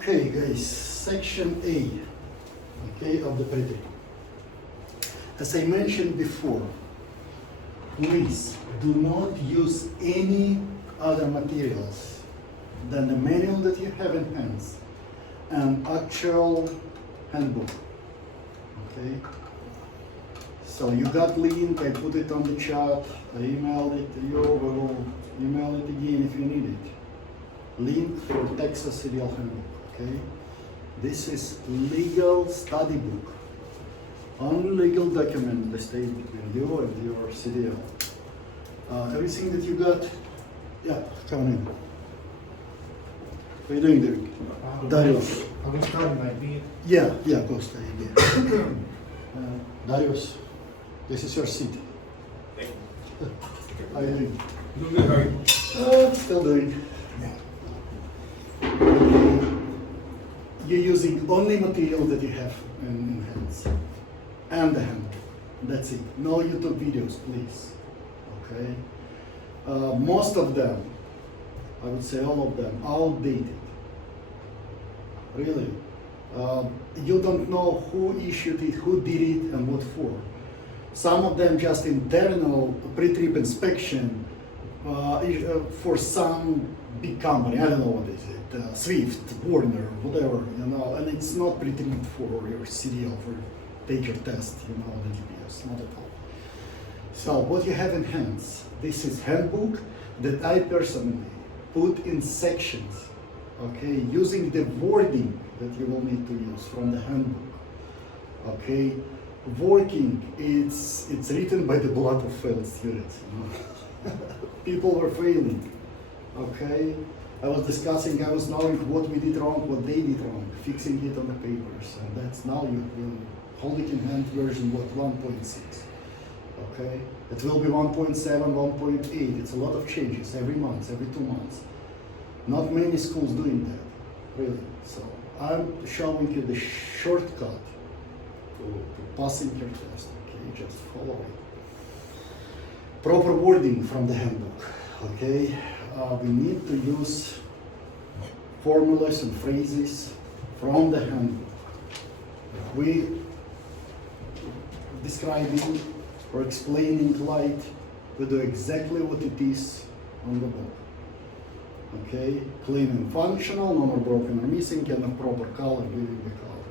Okay, guys, section A, okay, of the pre-3. As I mentioned before, please do not use any other materials than the manual that you have in hands and actual handbook. Okay? So you got link, I put it on the chat, I emailed it to you, we will email it again if you need it. Link for Texas CDL handbook, okay? This is legal study book. Only legal document that stays between you and your CDL. Everything that you got, yeah, come in. What are you doing, Derek? Darius. I'm gonna start my beat. Yeah, go study again. Darius, this is your seat. Thank you. How are you doing? Doing good, how are you? Still doing. You're using only material that you have in hands and the hand. That's it. No YouTube videos, please. Okay. Most of them, I would say all of them, outdated. Really. You don't know who issued it, who did it, and what for. Some of them just internal pre-trip inspection for some big company. I don't know what is it. Swift, Warner, whatever, you know, and it's not pre-trip for your CDL, for take your test, you know, the GPS, not at all. So what you have in hands, this is handbook that I personally put in sections, okay, using the wording that you will need to use from the handbook, okay. Working, it's written by the blood of failed students, you know. People were failing, okay. I was discussing, I was knowing what we did wrong, what they did wrong, fixing it on the papers, and that's now you will hold it in hand version, what, 1.6, okay? It will be 1.7, 1.8, it's a lot of changes every month, every 2 months. Not many schools doing that, really. So I'm showing you the shortcut to passing your test, okay? Just follow it. Proper wording from the handbook, okay? We need to use formulas and phrases from the handbook. If we describing or explaining light, we do exactly what it is on the book. Okay, clean and functional, no more broken or missing, and a proper color, giving the color.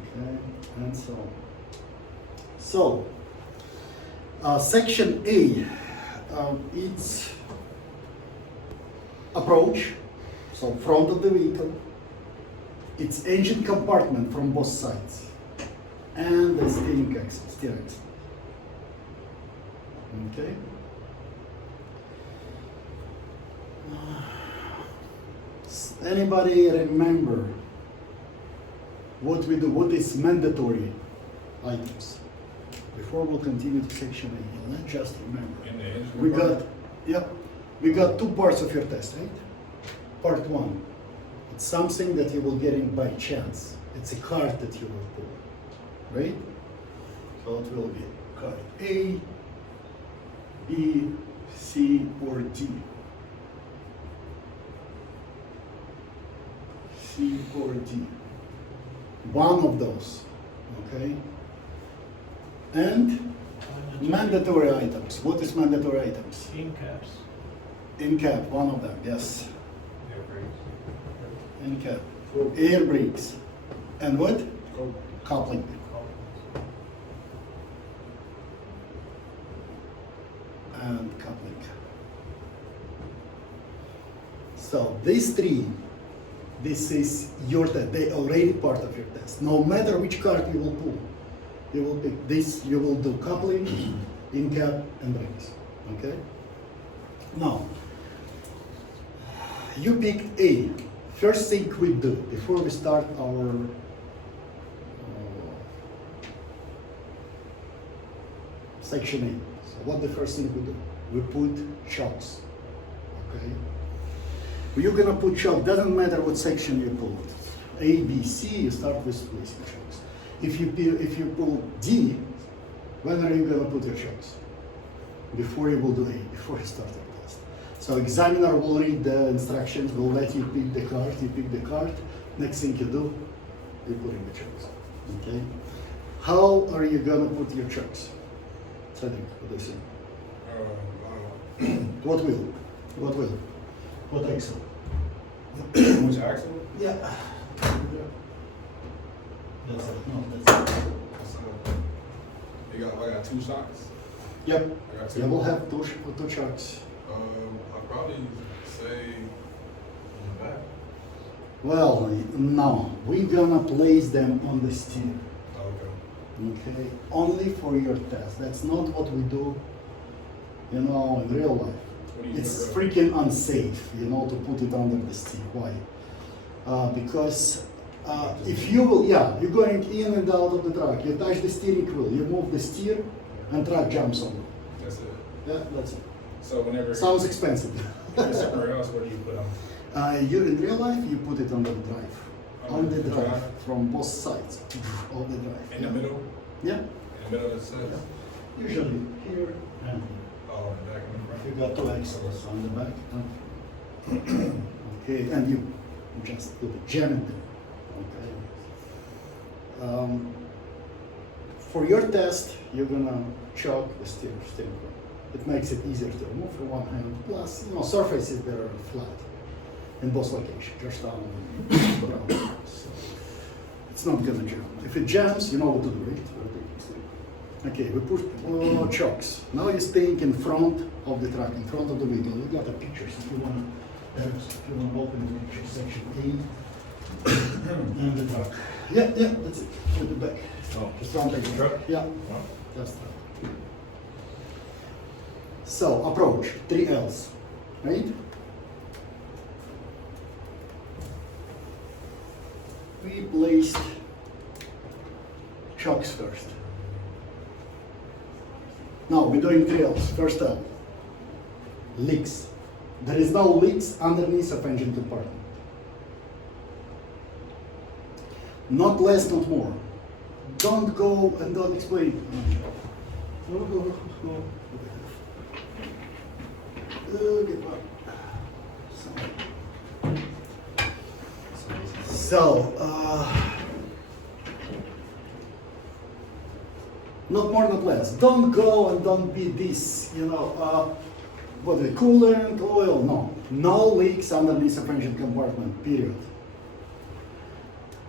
Okay, and so on. So, section A, it's approach, so front of the vehicle, its engine compartment from both sides, and the steering axle. Okay. Anybody remember what we do? What is mandatory items? Before we'll continue to section A, let's just remember. We got 2 parts of your test, right? Part 1, it's something that you will get in by chance. It's a card that you will pull, right? So it will be card A, B, C, or D. C or D. One of those, okay? And mandatory items. What is mandatory items? In caps. In cap, one of them, yes. Air brakes. In cap. Air brakes. And what? Coupling. And coupling. So these 3, this is your test. They already part of your test. No matter which card you will pull, you will pick this. You will do coupling, in cap, and brakes. Okay. Now, you picked A. First thing we do before we start our section A. So what the first thing we do? We put chocks. Okay. You're gonna put chock. Doesn't matter what section you pull. A, B, C. You start with placing chocks. If you pull D, when are you gonna put your chocks? Before you will do A. Before you start the test. So examiner will read the instructions, will let you pick the card, you pick the card. Next thing you do, you put in the checks. Okay? How are you gonna put your checks? Cedric, what do you think? What will? What will? What axle? Which axle? Yeah. That's it. No, that's it. I got 2 shots. Yep. I got 2. You will have two charts. I'll probably say in the back. Well, no. We're gonna place them on the steer. Okay. Okay? Only for your test. That's not what we do, in real life. What do you It's think? freaking unsafe, to put it under the steer. Why? Because if you will, you're going in and out of the truck, you touch the steering wheel, you move the steer, and truck jumps on you. That's it. Yeah, that's it. So whenever Sounds expensive. you're somewhere else, what do you put on? You in real life, you put it on the drive. On the drive, drive? from both sides of the drive. In the middle? Yeah, In the middle of the set? usually here and here. Oh, in the back and the front. You got two axles on the back. Okay, and you just put a jam in there. Okay. For your test, you're gonna choke the steering wheel. It makes it easier to remove from one hand. Plus, surfaces that are flat in both locations, Georgetown and Brown. So it's not gonna jam. If it jams, you know what to do, right? Okay, we put chocks. Now you're staying in front of the truck, in front of the window. You got the pictures if you want to open the picture section A and the truck. Yeah, that's it. Put it back. Oh, Just front of the truck? Yeah, just that. So approach 3 L's, right? We placed chocks first. Now we're doing 3 L's. First L, leaks. There is no leaks underneath of engine compartment. Not less, not more. Don't go and don't explain. Okay. So, not more, not less. Don't go and don't be this, what the coolant, oil, no. No leaks underneath the engine compartment, period.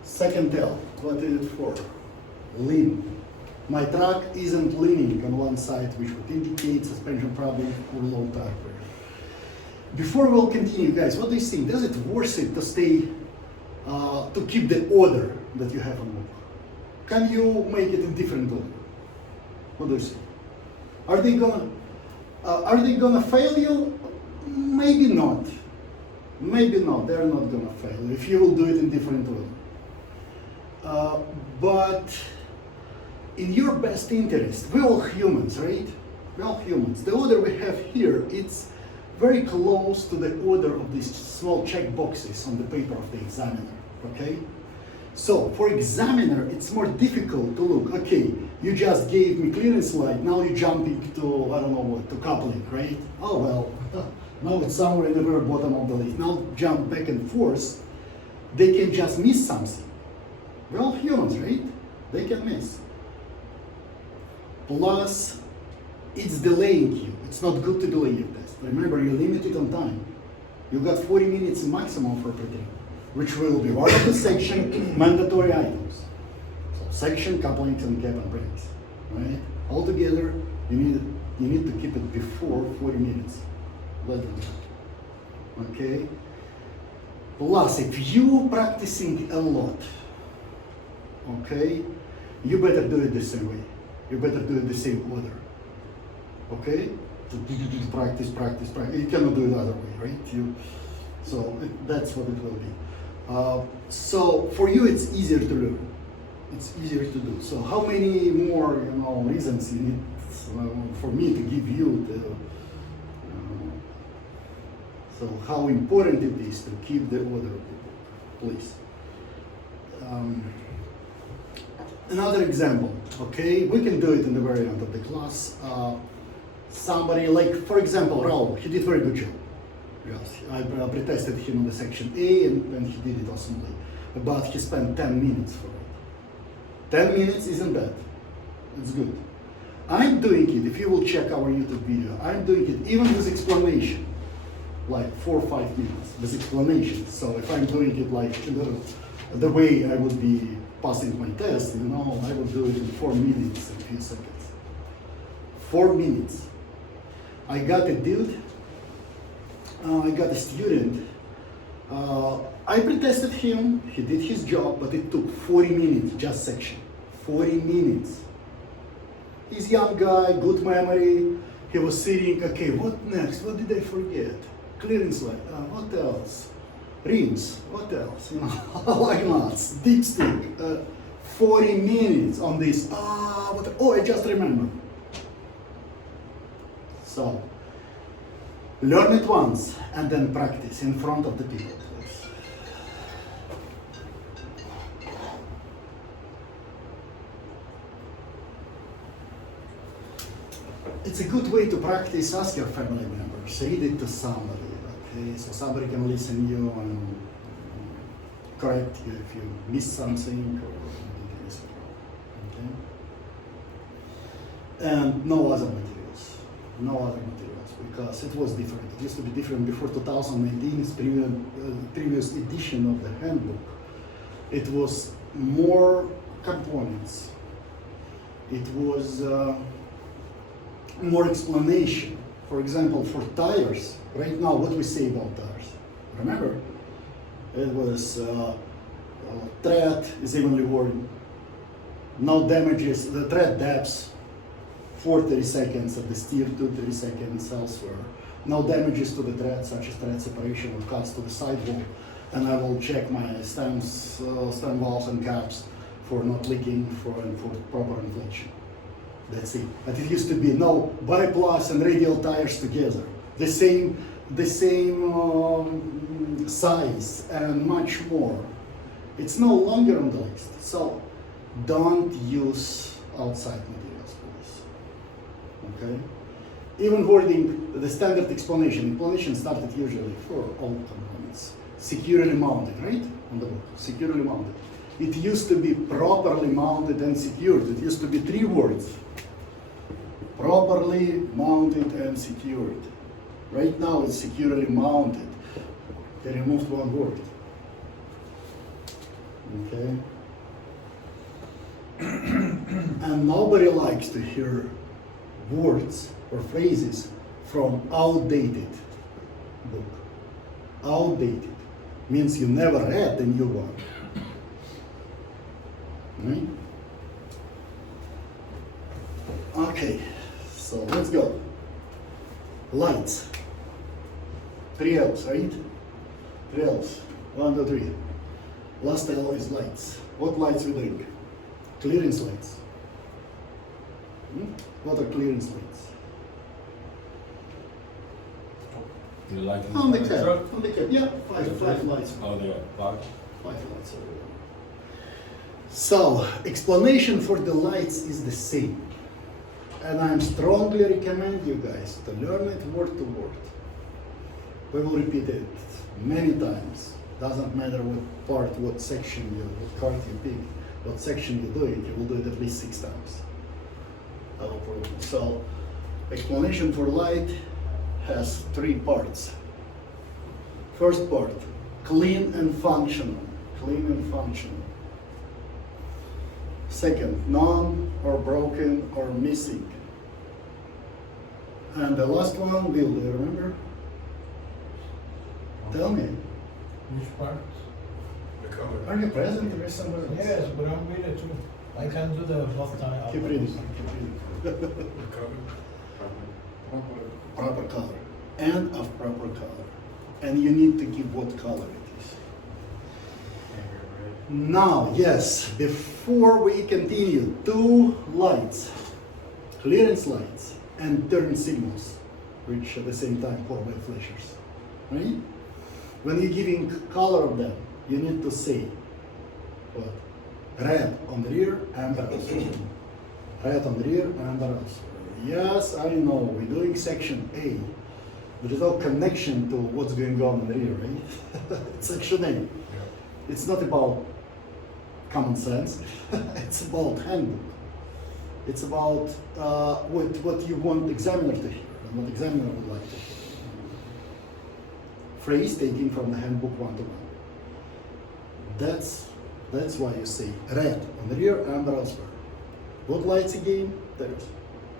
Second tell, what is it for? Lean. My truck isn't leaning on one side, which would indicate suspension problem or low tire pressure. Before we'll continue, guys, what do you think? Does it worth it to stay, to keep the order that you have on board? Can you make it in different order? What do you think? Are they gonna fail you? Maybe not. Maybe not. They're not gonna fail you if you will do it in different order. But in your best interest, we're all humans, right? We're all humans. The order we have here, it's very close to the order of these small check boxes on the paper of the examiner, okay? So for examiner, it's more difficult to look, okay, you just gave me clearance light, now you're jumping to, I don't know what, to coupling, right? Oh well, now it's somewhere in the very bottom of the list. Now jump back and forth, they can just miss something. We're all humans, right? They can miss. Plus, it's delaying you. It's not good to delay your test. Remember, you're limited on time. You've got 40 minutes maximum for pre-trip, which will be one of the section mandatory items. So section, couplings, and cap and brakes, right? Altogether, you need to keep it before 40 minutes. Less than that. Okay? Plus, if you're practicing a lot, okay, you better do it the same way. You better do it the same order. Okay? Practice. You cannot do it the other way, right? That's what it will be. So for you, it's easier to learn. It's easier to do. So how many more, reasons you need for me to give you so how important it is to keep the order of the book, please. Another example, okay? We can do it in the very end of the class. Somebody like, for example, Raul, he did very good job. Yes, I pre-tested him on the section A and he did it awesomely. But he spent 10 minutes for it. 10 minutes isn't bad. It's good. I'm doing it, if you will check our YouTube video, I'm doing it even with explanation. Like 4 or 5 minutes with explanation. So if I'm doing it like the way I would be passing my test, you know, I would do it in 4 minutes and a few seconds. 4 minutes. I got a dude, I got a student, I pre-tested him, he did his job, but it took 40 minutes, just section. 40 minutes. He's a young guy, good memory, he was sitting, okay, what next? What did I forget? Clearance line, what else? Rings, what else? You know, line nuts, dipstick. 40 minutes on this. Oh, I just remembered. So, learn it once and then practice in front of the people. It's a good way to practice. Ask your family members, read it to somebody. Okay, so somebody can listen to you and correct you if you miss something or you miss it wrong. Okay? And no other materials. No other materials because it was different. It used to be different before 2019's previous edition of the handbook. It was more components. It was more explanation. For example, for tires, right now, what we say about tires? Remember, it was tread is evenly worn, no damages, the tread depths for 30 seconds at the steer to 30 seconds elsewhere. No damages to the tread, such as tread separation or cuts to the sidewall. And I will check my stem valves and caps for not leaking and for proper inflation. That's it. But it used to be no biplus and radial tires together. The same size and much more. It's no longer on the list. So don't use outside materials for this. Okay? Even wording the standard explanation started usually for all components. Securely mounted, right? On the book. Securely mounted. It used to be properly mounted and secured. It used to be 3 words. Properly mounted and secured. Right now it's securely mounted. They removed 1 word. Okay? And nobody likes to hear words or phrases from outdated book. Outdated means you never read the new one. Right? Okay, so let's go. Lights. 3 L's, right? 3 L's. 1, 2, 3. Last L is lights. What lights we doing? Clearance lights. What are clearance lights? The light On the cab. On the cab. Yeah, five lights. Oh, they are 5? 5 lights everywhere. So, explanation for the lights is the same. And I strongly recommend you guys to learn it word to word. We will repeat it many times. Doesn't matter what part, what section, what card you pick, what section you do it, you will do it at least 6 times. So, explanation for light has 3 parts. First part, clean and functional. Clean and functional. Second, none or broken or missing. And the last one, Bill, do you remember? Tell me. Which part? The color. Are you present or is somewhere else? Yes, but I'm reading too. I can do the both time. Keep reading. Keep reading. The color. Proper color. And of proper color. And you need to give what color it is. Now, yes, before we continue, 2 lights, clearance lights and turn signals, which at the same time called by flashers, right? When you're giving color of them, you need to say what? Red on the rear, amber elsewhere. Red on the rear, amber elsewhere. Yes, I know, we're doing section A. There is no connection to what's going on in the rear, right? It's section A. It's not about common sense. It's about handbook. It's about what you want examiner to hear and what examiner would like to hear. Phrase taken from the handbook 1-to-1. That's why you say red on the rear, amber elsewhere. What lights again? There's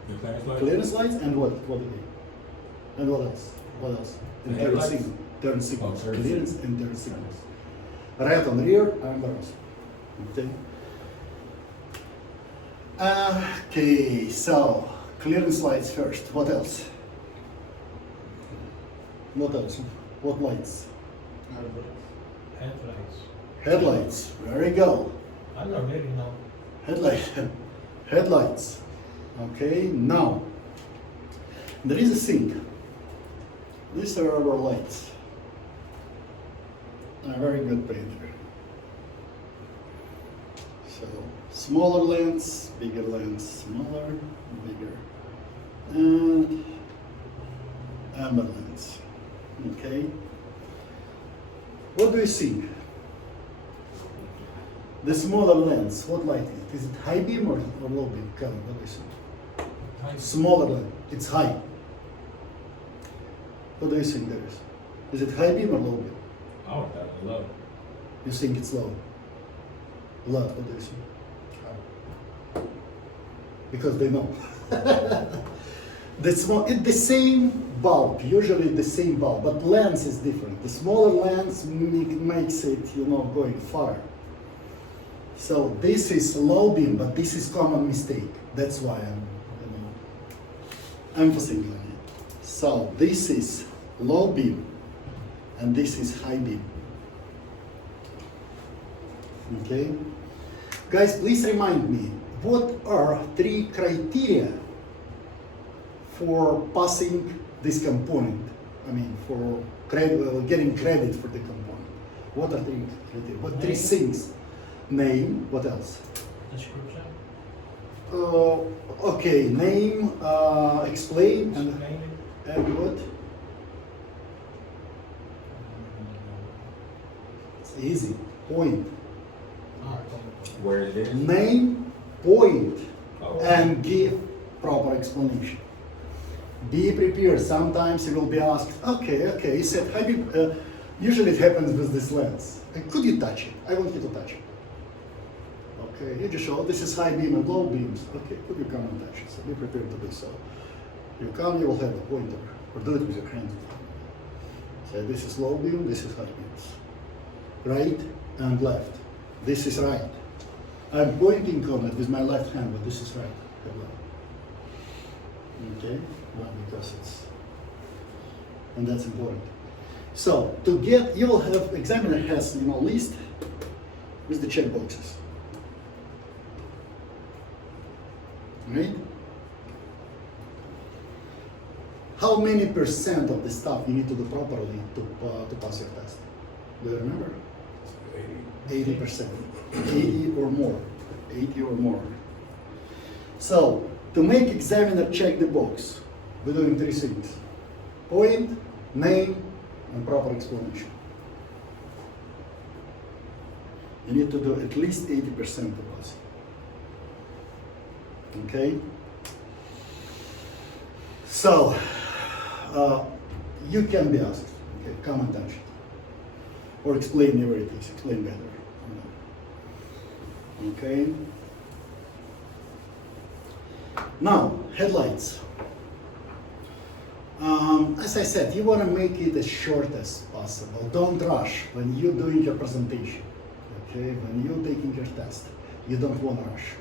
The clearance light? clearance lights and what again? And what else? What else? And The turn headlights? signal. Turn signals. Oh, turn Clearance and turn signals. Red on the rear, amber elsewhere. Okay. Okay, so clearance lights first. What else? What else? What lights? Headlights. Headlights. There we go. I'm not ready now. Headlights. Okay, now there is a thing. These are our lights. A very good printer. So smaller lens, bigger lens, smaller, bigger, and amber lens. Okay. What do you think? The smaller lens, what light is it? Is it high beam or low beam? Colin, what do you think? High. Smaller lens, it's high. What do you think there is? Is it high beam or low beam? Oh, that was low. You think it's low? Low, what do you think? Because they know. It's the same bulb, usually the same bulb, but lens is different. The smaller lens makes it, going far. So this is low beam, but this is common mistake. That's why I'm, emphasizing on it. So this is low beam, and this is high beam. Okay, guys, please remind me, what are 3 criteria for passing this component? I mean, for getting credit for the component. What are 3 criteria? What 3 things? Name, what else? Description. Okay, name, explain, Explain. and what? It's easy. Point. Where it is? Name, point, Oh. and give proper explanation. Be prepared. Sometimes you will be asked, okay, you said, usually it happens with this lens. Could you touch it? I want you to touch it. Okay, you just show, this is high beam and low beams. Okay, could you come and touch it? So be prepared to do so. You come, you will have a pointer, or do it with your hands. Say, this is low beam, this is high beams. Right and left. This is right. I'm pointing on it with my left hand, but this is right. Okay, well, because and that's important. So to get, you will have, examiner has, list with the check boxes. Right? How many percent of the stuff you need to do properly to pass your test? Do you remember? 80%. 80 or more. 80 or more. So, to make examiner check the box, we're doing 3 things. Point, name, and proper explanation. You need to do at least 80% to pass. Okay? So, you can be asked, okay, come and touch it. Or explain where it is, explain better. Okay? Now, headlights. As I said, you want to make it as short as possible. Don't rush when you're doing your presentation. Okay? When you're taking your test, you don't want to rush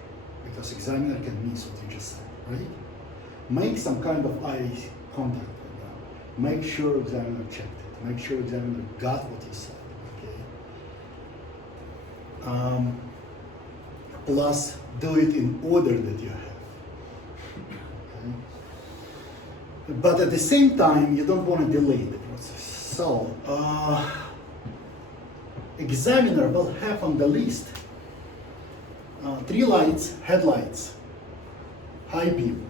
because examiner can miss what you just said, right? Make some kind of eye contact with them. Make sure examiner checked it. Make sure examiner got what you said. Okay? Plus, do it in order that you have. Okay? But at the same time, you don't want to delay the process. So, examiner will have on the list 3 lights, headlights, high beam,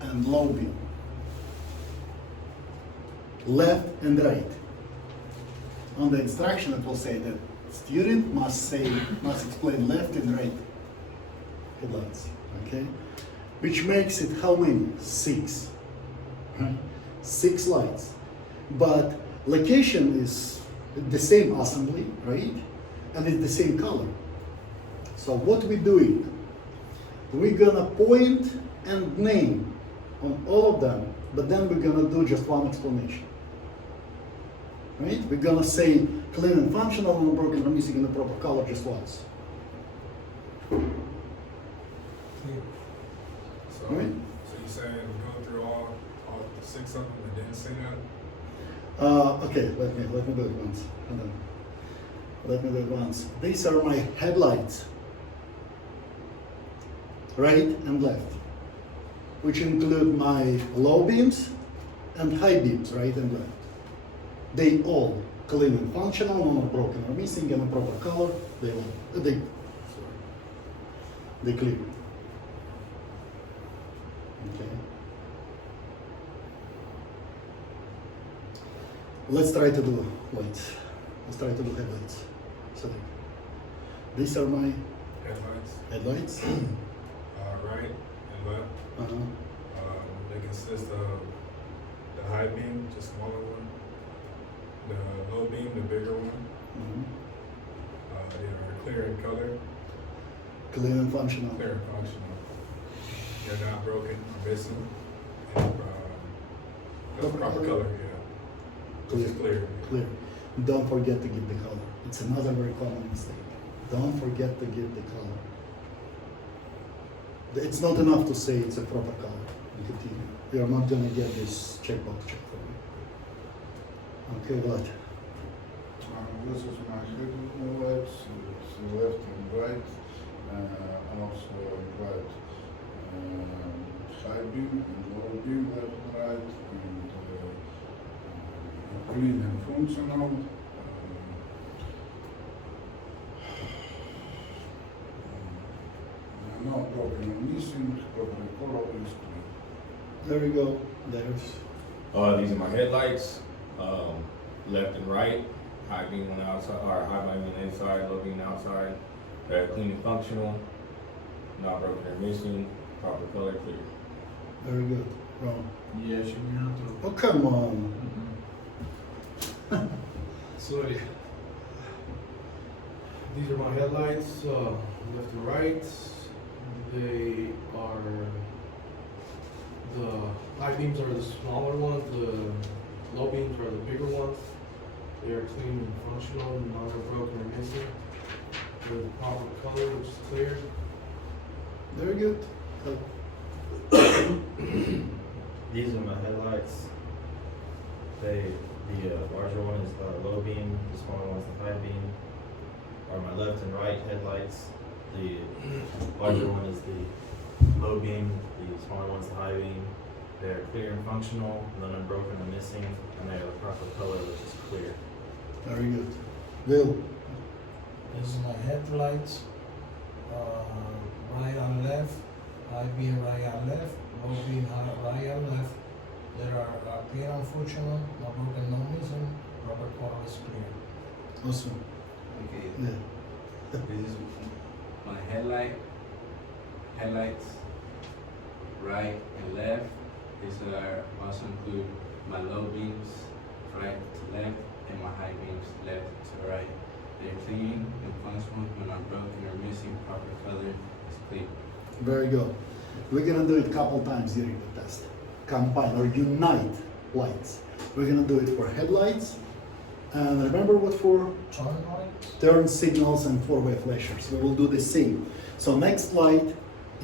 and low beam. left and right. On the instruction, it will say that student must explain left and right headlights, okay? Which makes it how many? 6. Right? 6 lights. But location is the same assembly, right? And it's the same color. So what we're doing, we're gonna point and name on all of them, but then we're gonna do just one explanation. Right? We're gonna say clean and functional, unbroken, or missing in the proper color just once. So, Right. so you saying go through all 6 of them and then say that? Okay, let me do it once. Hold on. Let me do it once. These are my headlights, right and left, which include my low beams and high beams, right and left. They all clean and functional, not broken or missing, in a proper color. They clear. Okay. Let's try to do lights. Let's try to do headlights. So these are my headlights. Right and left. They consist of the high beam, the smaller one, the low beam, the bigger one. They are clear in color. Clear and functional. Clear and functional. They're not broken or missing. And, proper color, yeah. Which is clear. Clear. Don't forget to give the color. It's another very common mistake. Don't forget to give the color. It's not enough to say it's a proper color and continue. You are not going to get this checkbox check for you. Okay, what? This is my headlights, it's left and right, also right high beam and low beam, left and right, and clean and functional. Not broken or missing, proper color is clean. There we go. There's. These are my headlights, left and right, high beam on the outside, or high beam on the inside, low beam outside. They're clean and functional, not broken or missing, proper color, clear. Very good. Wrong. Yes, you have to. Oh, come on. Sorry. These are my headlights, left and right. They are, the high beams are the smaller ones, the low beams are the bigger ones. They are clean and functional, none are broken or missing. They're the proper color, which is clear. Very good. These are my headlights. The larger one is the low beam, the smaller one is the high beam. Are my left and right headlights. The larger one is the low beam, the smaller one is the high beam. They are clear and functional, none are broken or missing, and they are the proper color, which is clear. Very good. Bill. This is my headlights, right and left, high beam right and left, low beam right and left. There are clear and functional, no broken, no missing, proper color is clear. Awesome. Okay, Yeah. this is my headlights, right and left. These are also include my low beams, right to left, and my high beams, left to right. They're clean and functional, when not broken or missing, proper color is clear. Very good. We're gonna do it a couple times during the test. Combine or unite lights. We're gonna do it for headlights, and remember what for? Turn lights, Turn signals and four-way flashers. We will do the same. So next light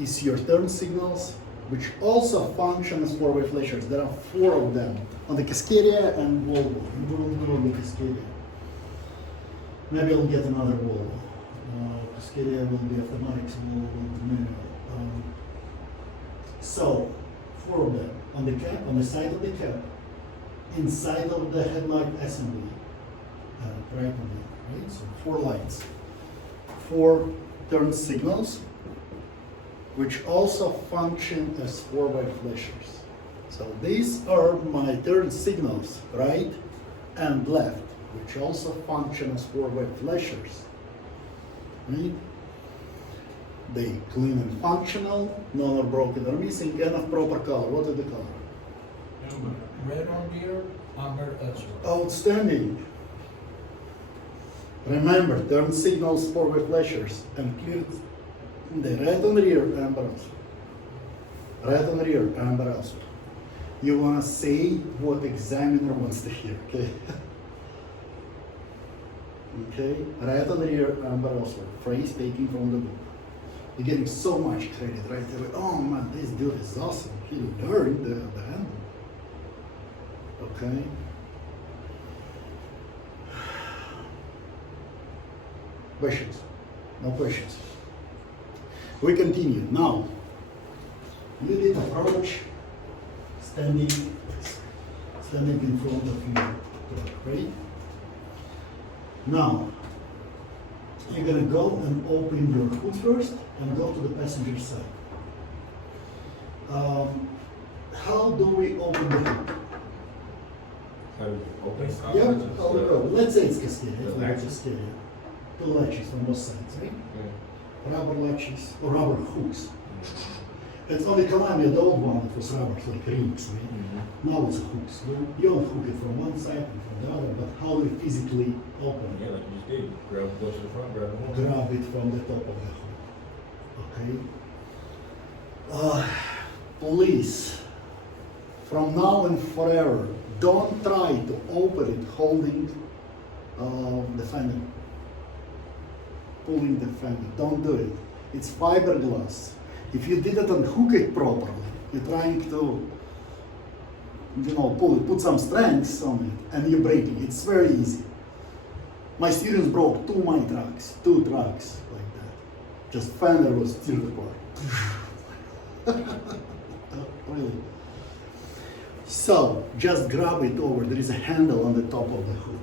is your turn signals, which also function as four-way flashers. There are 4 of them on the Cascadia and Volvo. We will do on the Cascadia. Maybe I'll get another Volvo. Cascadia will be automatic, so Volvo will be manual. So 4 of them on the cap, on the side of the cap, inside of the headlight assembly, right on there. Right? So 4 lights, 4 turn signals, which also function as four-way flashers. So these are my turn signals, right and left, which also function as four-way flashers. Right? They clean and functional, none are broken or missing, and of proper color. What is the color? Red on rear, amber elsewhere. Outstanding. Remember, turn signals, four-way flashers, and clear the red on rear, amber elsewhere. Red on rear, amber elsewhere. You wanna say what examiner wants to hear, okay? Okay, red on rear, amber elsewhere. Phrase taken from the book. You're getting so much credit right away. Oh man, this dude is awesome. He learned the handle. Okay. Questions? No questions. We continue. Now, you did approach standing in front of you, right? Now, you're gonna go and open your hood first and go to the passenger side. How do we open the hood? How do you open it? Yeah, Just, let's say it's Cascadia, the it's latches. Cascadia. The latches on both sides, right? Rubber latches or rubber hooks. It's only Columbia, the old one, it was rubber, like rings, right? Now it's hooks. You don't hook it from one side and from the other, but how do we physically open Yeah, it? like you just did. Grab, go to the front, grab the horn. Grab it from the top of the hook. Okay? Please, from now and forever, don't try to open it holding the fender. Pulling the fender. Don't do it. It's fiberglass. If you did it and hook it properly, you're trying to, pull it, put some strength on it, and you're breaking. It's very easy. My students broke two trucks like that. Just fender was still apart. Really. So just grab it over. There is a handle on the top of the hood,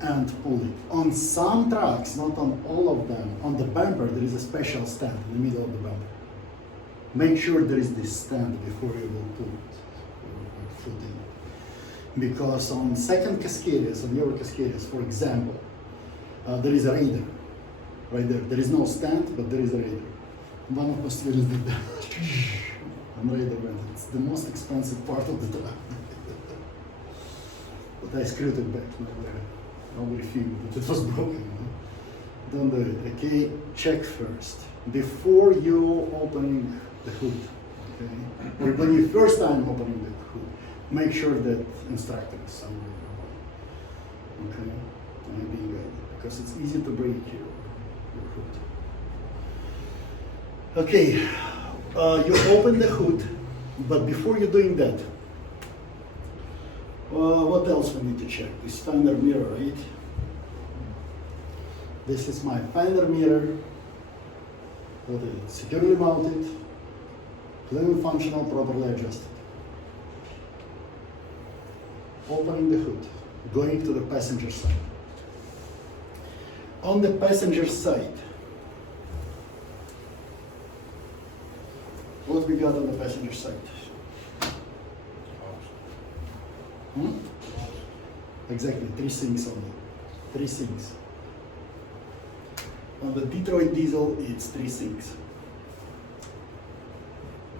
and pull it. On some trucks, not on all of them, on the bumper there is a special stand in the middle of the bumper. Make sure there is this stand before you will put your foot in. Because on second Cascadias, on your Cascadias, for example, there is a radar right there. There is no stand, but there is a radar. One of my students did that. And radar went. It's the most expensive part of the truck. But I screwed it back. Nobody filmed it. It was broken. Don't do it. Okay, check first before you opening the hood. Okay, or when you first time opening the hood, make sure that instructor is somewhere. Okay, and being ready because it's easy to break your hood. Okay, you open the hood, but before you're doing that. What else we need to check? This fender mirror, right? This is my fender mirror. What is it? Securely mounted, clean and functional, properly adjusted. Opening the hood, going to the passenger side. On the passenger side, what we got on the passenger side? Exactly, 3 sinks only. 3 sinks. On the Detroit diesel, it's 3 sinks.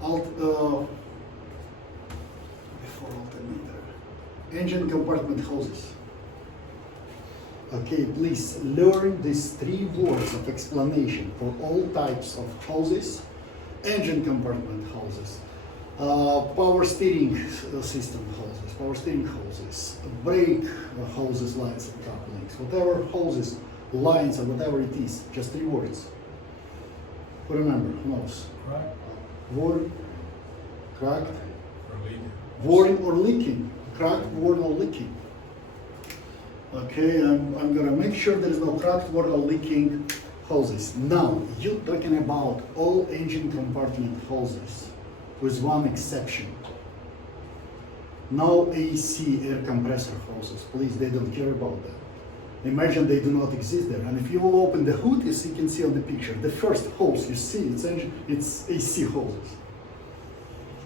Before alternator. Engine compartment hoses. Okay, please learn these 3 words of explanation for all types of hoses. Engine compartment hoses. Power steering system hoses, power steering hoses, brake hoses, lines and couplings, whatever hoses, lines or whatever it is, just 3 words. Who remember, who knows? Right? Worn, cracked, Or leaking. worn or leaking, cracked, worn or leaking. Okay, I'm gonna make sure there is no cracked, worn or leaking hoses. Now, you're talking about all engine compartment hoses. With one exception. No AC air compressor hoses, please, they don't care about that. Imagine they do not exist there. And if you will open the hood, as you can see on the picture, the first hose you see, it's AC hoses.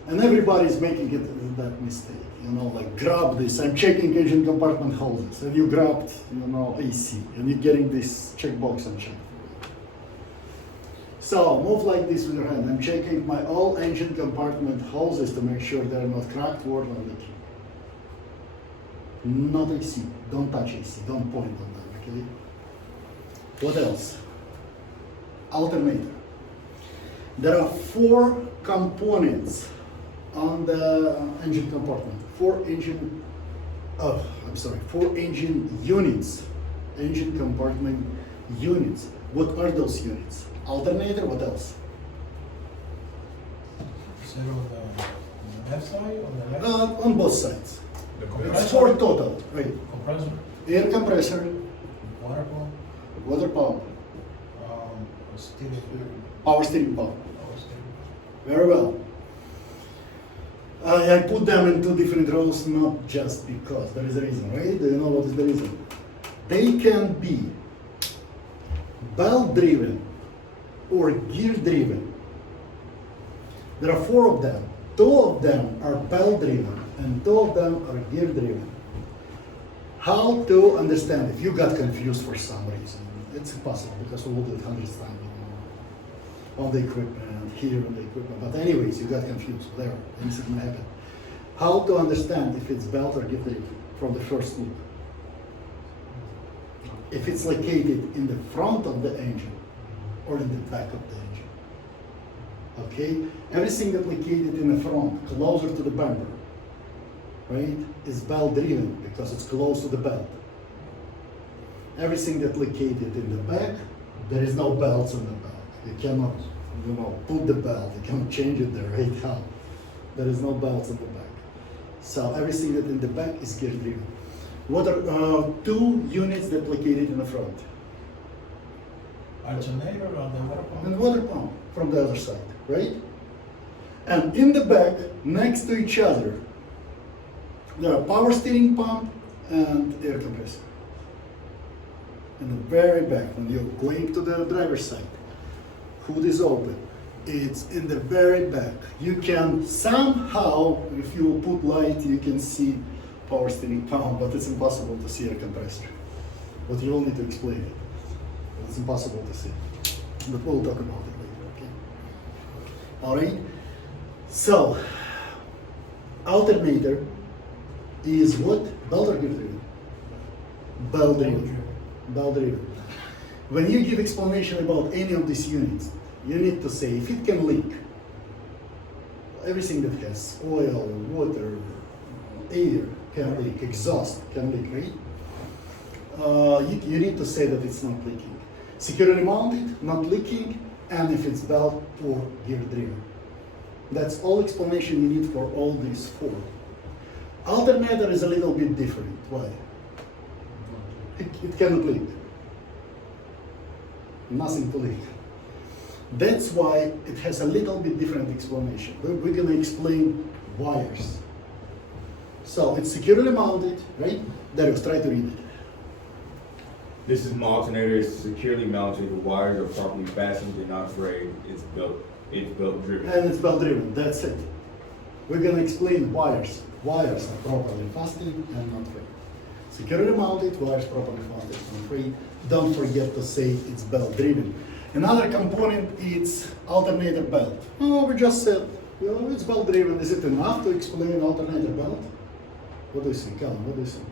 And everybody's making that mistake, like grab this, I'm checking engine compartment hoses, and you grabbed, AC, and you're getting this checkbox unchecked. So move like this with your hand. I'm checking my all engine compartment hoses to make sure they're not cracked or not leaking. Not AC, don't touch AC, don't point on them, okay? What else? Alternator. There are 4 components on the engine compartment. 4 engine units. Engine compartment units. What are those units? Alternator, what else? Is it on the left side, on the left? On both sides. The It's compressor. 4 total, right? Compressor, Air compressor, water pump, water pump, steering, power steering pump. power steering. Very well. I put them in 2 different rows, not just because. There is a reason, right? Do you know what is the reason? They can be belt driven or gear driven. There are 4 of them. 2 of them are belt driven and 2 of them are gear driven. How to understand if you got confused for some reason? It's impossible because we will do it hundreds of times on the equipment, here on the equipment. But anyways, you got confused, whatever, things can happen. How to understand if it's belt or gear driven from the first look? If it's located in the front of the engine or in the back of the engine. Okay? Everything that located in the front, closer to the bumper, right, is belt driven because it's close to the belt. Everything that located in the back, there is no belts in the back. You cannot, put the belt, you cannot change it there, right? How? There is no belts in the back. So everything that in the back is gear driven. What are 2 units that located in the front? Alternator on the water pump. And water pump from the other side, right? And in the back, next to each other, there are power steering pump and air compressor. In the very back, when you're going to the driver's side, hood is open. It's in the very back. You can somehow, if you put light, you can see power steering pump, but it's impossible to see air compressor. But you will need to explain it. It's impossible to see. But we'll talk about it later, okay? All right? So, alternator is what? Belt or gear driven? Belt driven. Belt driven. When you give explanation about any of these units, you need to say if it can leak, everything that has oil, water, air can leak, exhaust can leak, right? You need to say that it's not leaking. Securely mounted, not leaking, and if it's belt or gear driven. That's all explanation you need for all these 4. Alternator is a little bit different. Why? It cannot leak. Nothing to leak. That's why it has a little bit different explanation. We're going to explain wires. So it's securely mounted, right? Darius, try to read it. This is my alternator. It's securely mounted. The wires are properly fastened and not frayed. It's belt driven. And it's belt driven, that's it. We're going to explain wires. Wires are properly fastened and not frayed. Securely mounted, wires properly fastened and not frayed. Don't forget to say it's belt driven. Another component is alternator belt. Oh, we just said, it's belt driven. Is it enough to explain alternator belt? What do you think, Alan? What do you think?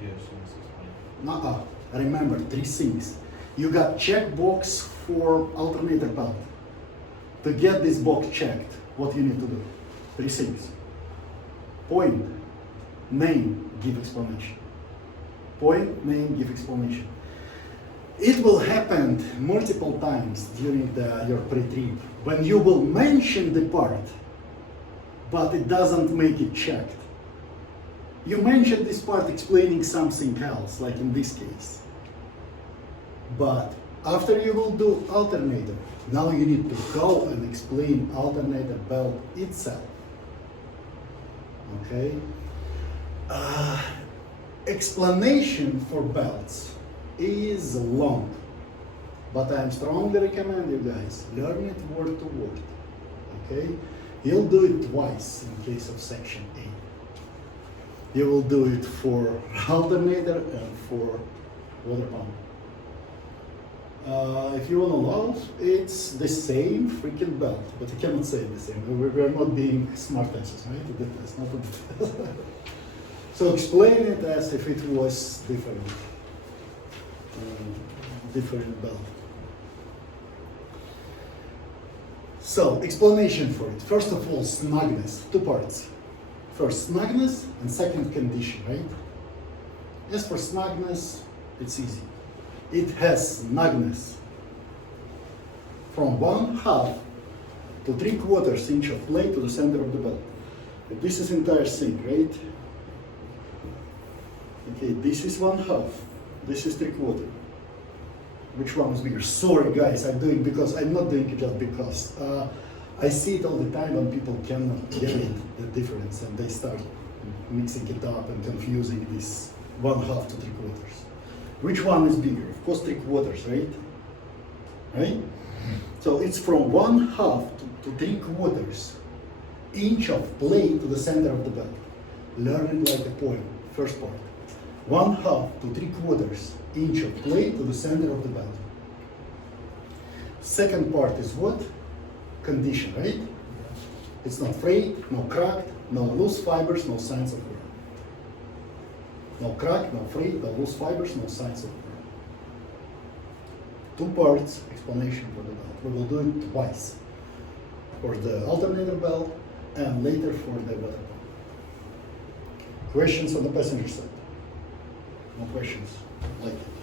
Yes, yes, it's fine. Nuh-uh. Remember 3 things. You got checkbox for alternator belt. To get this box checked, what you need to do? 3 things. Point, name, give explanation. Point, name, give explanation. It will happen multiple times during your pre-trip when you will mention the part, but it doesn't make it checked. You mentioned this part explaining something else, like in this case. But after you will do alternator, now you need to go and explain alternator belt itself. Okay? Explanation for belts is long, but I strongly recommend you guys learn it word to word. Okay? He'll do it twice in case of section A. He will do it for alternator and for water pump. If you want to know, it's the same freaking belt, but you cannot say the same. We're not being smart asses, right? That's not a So explain it as if it was different, different belt. So explanation for it. First of all, snugness, 2 parts. First, snugness, and second, condition, right? As for snugness, it's easy. It has snugness from 1/2 to 3/4 inch of plate to the center of the belt. This is entire sink, right? Okay, this is 1/2, this is 3/4. Which one is bigger? Sorry guys, I'm not doing it just because. I see it all the time when people cannot get it, the difference, and they start mixing it up and confusing this 1/2 to 3/4. Which one is bigger? Of course 3/4, right? Right? So it's from 1/2 to 3/4 inch of plate to the center of the belt. Learn it like a poem, first part. 1/2 to 3/4 inch of plate to the center of the belt. Second part is what? Condition, right? It's not frayed, no cracked, no loose fibers, no signs of wear. No crack, no frayed, no loose fibers, no signs of wear. 2 parts explanation for the belt. We will do it twice. For the alternator belt and later for the water pump. Questions on the passenger side? No questions. Like it.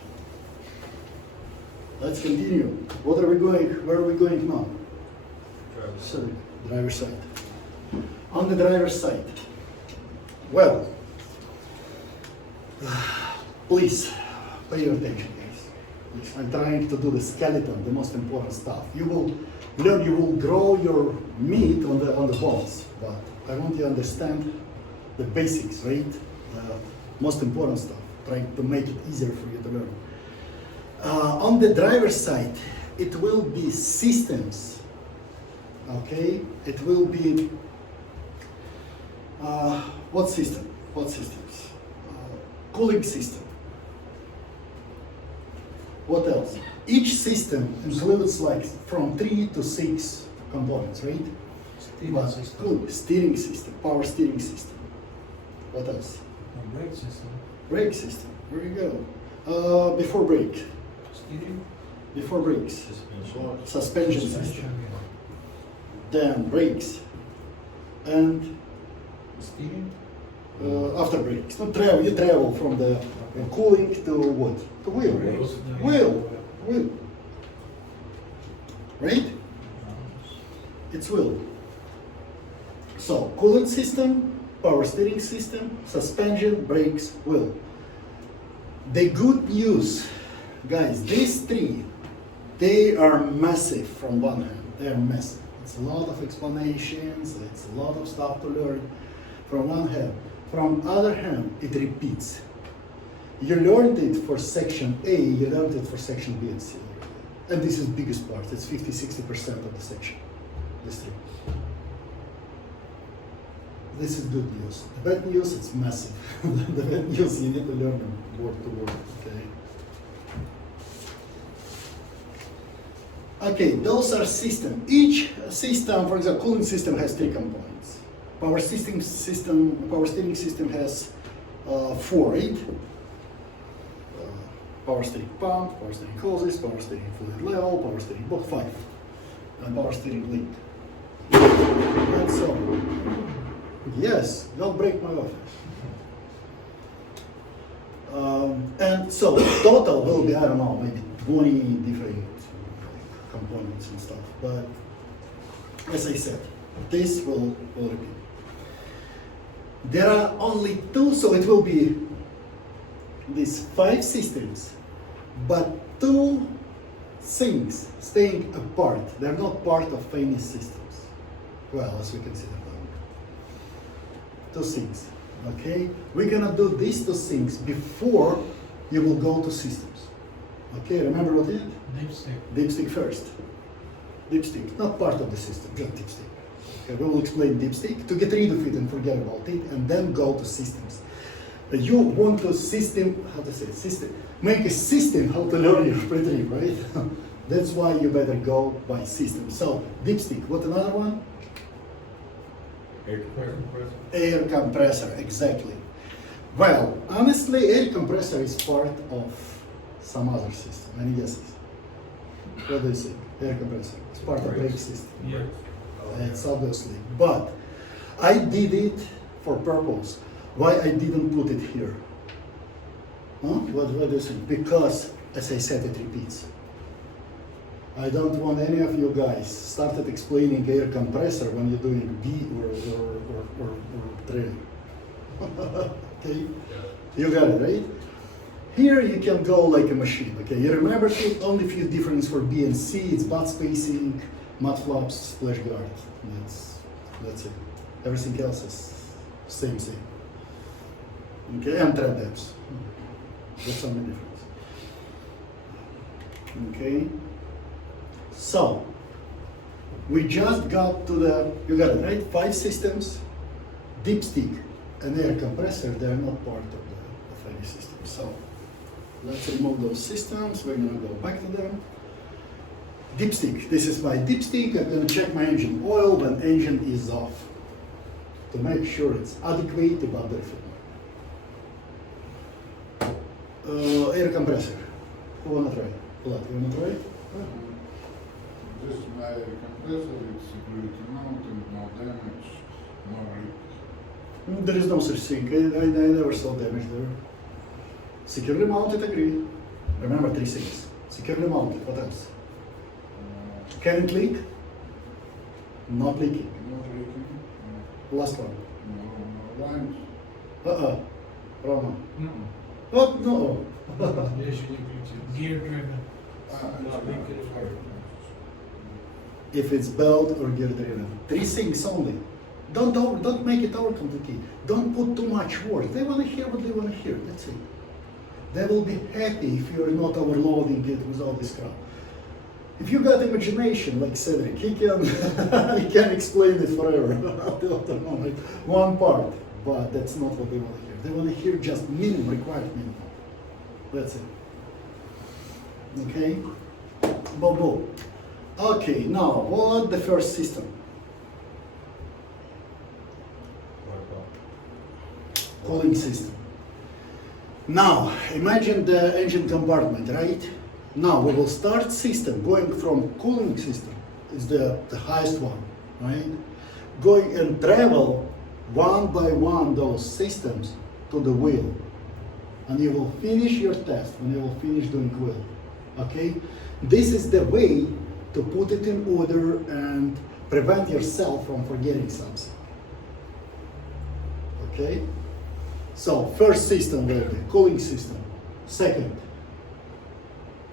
Let's continue. Where are we going now? So, driver's side. On the driver's side. Well, please pay your attention, guys. Please. I'm trying to do the skeleton, the most important stuff. You will learn, you will grow your meat on the bones, but I want you to understand the basics, right? The most important stuff. Trying to make it easier for you to learn. On the driver's side, it will be systems. Okay, it will be what system? What systems? Cooling system. What else? Each system includes like from 3 to 6 components, right? Steering system. Cool. Steering system, power steering system. What else? A brake system. Brake system. Where you go? Before brake. Steering. Before brakes. Suspension. Suspension system. Suspension, Then brakes. And yeah. Steering. after brakes. No, you travel from the cooling to what? To wheel. Brakes. Wheel. Right? It's wheel. So coolant system, power steering system, suspension, brakes, wheel. The good news, guys, these 3, they are massive from one hand. They are massive. It's a lot of explanations, it's a lot of stuff to learn from one hand. From other hand, it repeats. You learned it for section A, you learned it for section B and C. And this is the biggest part, it's 50-60% of the section, this 3. This is good news. The bad news, it's massive. The bad news, you need to learn them word to word, okay? Okay, those are systems. Each system, for example, cooling system has 3 components. Power steering system has 4, right? Power steering pump, power steering hoses, power steering fluid level, power steering both 5, and power steering link. And so, yes, don't break my office. And so total will be, I don't know, maybe 20 different components and stuff. But as I said, this will repeat. There are only 2, so it will be these 5 systems, but 2 things staying apart. They're not part of any systems. Well, as we can see them. 2 things. Okay? We're gonna do these 2 things before you will go to systems. Okay, remember what it is? Dipstick. Dipstick first. Dipstick, not part of the system, just dipstick. Okay, we will explain dipstick to get rid of it and forget about it, and then go to systems. You want to make a system how to learn your pre-trip, right? That's why you better go by system. So, dipstick, what another one? Air compressor. Air compressor, exactly. Well, honestly, air compressor is part of some other system. Any guesses? What do you think? Air compressor. It's part of brake system. Yeah. It's obviously. But I did it for purpose. Why I didn't put it here? Huh? What do you think? Because, as I said, it repeats. I don't want any of you guys started explaining air compressor when you're doing B or training. Okay? You got it, right? Here you can go like a machine, okay? You remember the only few difference for B and C, it's butt spacing, mud flaps, splash guard. That's it. Everything else is same thing. Okay, and tread depths. That's the only difference. Okay? So, we just got to you got it, right? 5 systems, dipstick, and air compressor, they're not part of any system. So, let's remove those systems. We're gonna go back to them. Dipstick, this is my dipstick. I'm gonna check my engine oil when engine is off to make sure it's adequate above the refinement. Air compressor, who wanna try? Vlad, you wanna try? This is my compressor, it's security mounted, no damage, no leak. There is no such thing. I never saw damage there. Securely mounted, agree. Remember 3 things. Securely mounted, what else? Can it leak? Not leaking. No leaking, Last one. no lines. Wrong one. What? No. Gear driven. If it's belt or gear driven. 3 things only. Don't make it overcomplicated. Don't put too much words. They want to hear what they want to hear. That's it. They will be happy if you're not overloading it with all this crap. If you got imagination, like Cedric, he can explain it forever. One part, but that's not what they want to hear. They want to hear just minimum, required minimum. That's it. Okay? Bobo. Okay, now, what the first system? Cooling system. Now, imagine the engine compartment, right? Now, we will start system, going from cooling system, is the highest one, right? Going and travel one by one those systems to the wheel. And you will finish your test when you will finish doing wheel, okay? This is the way to put it in order and prevent yourself from forgetting something, okay? So, first system will be cooling system. Second,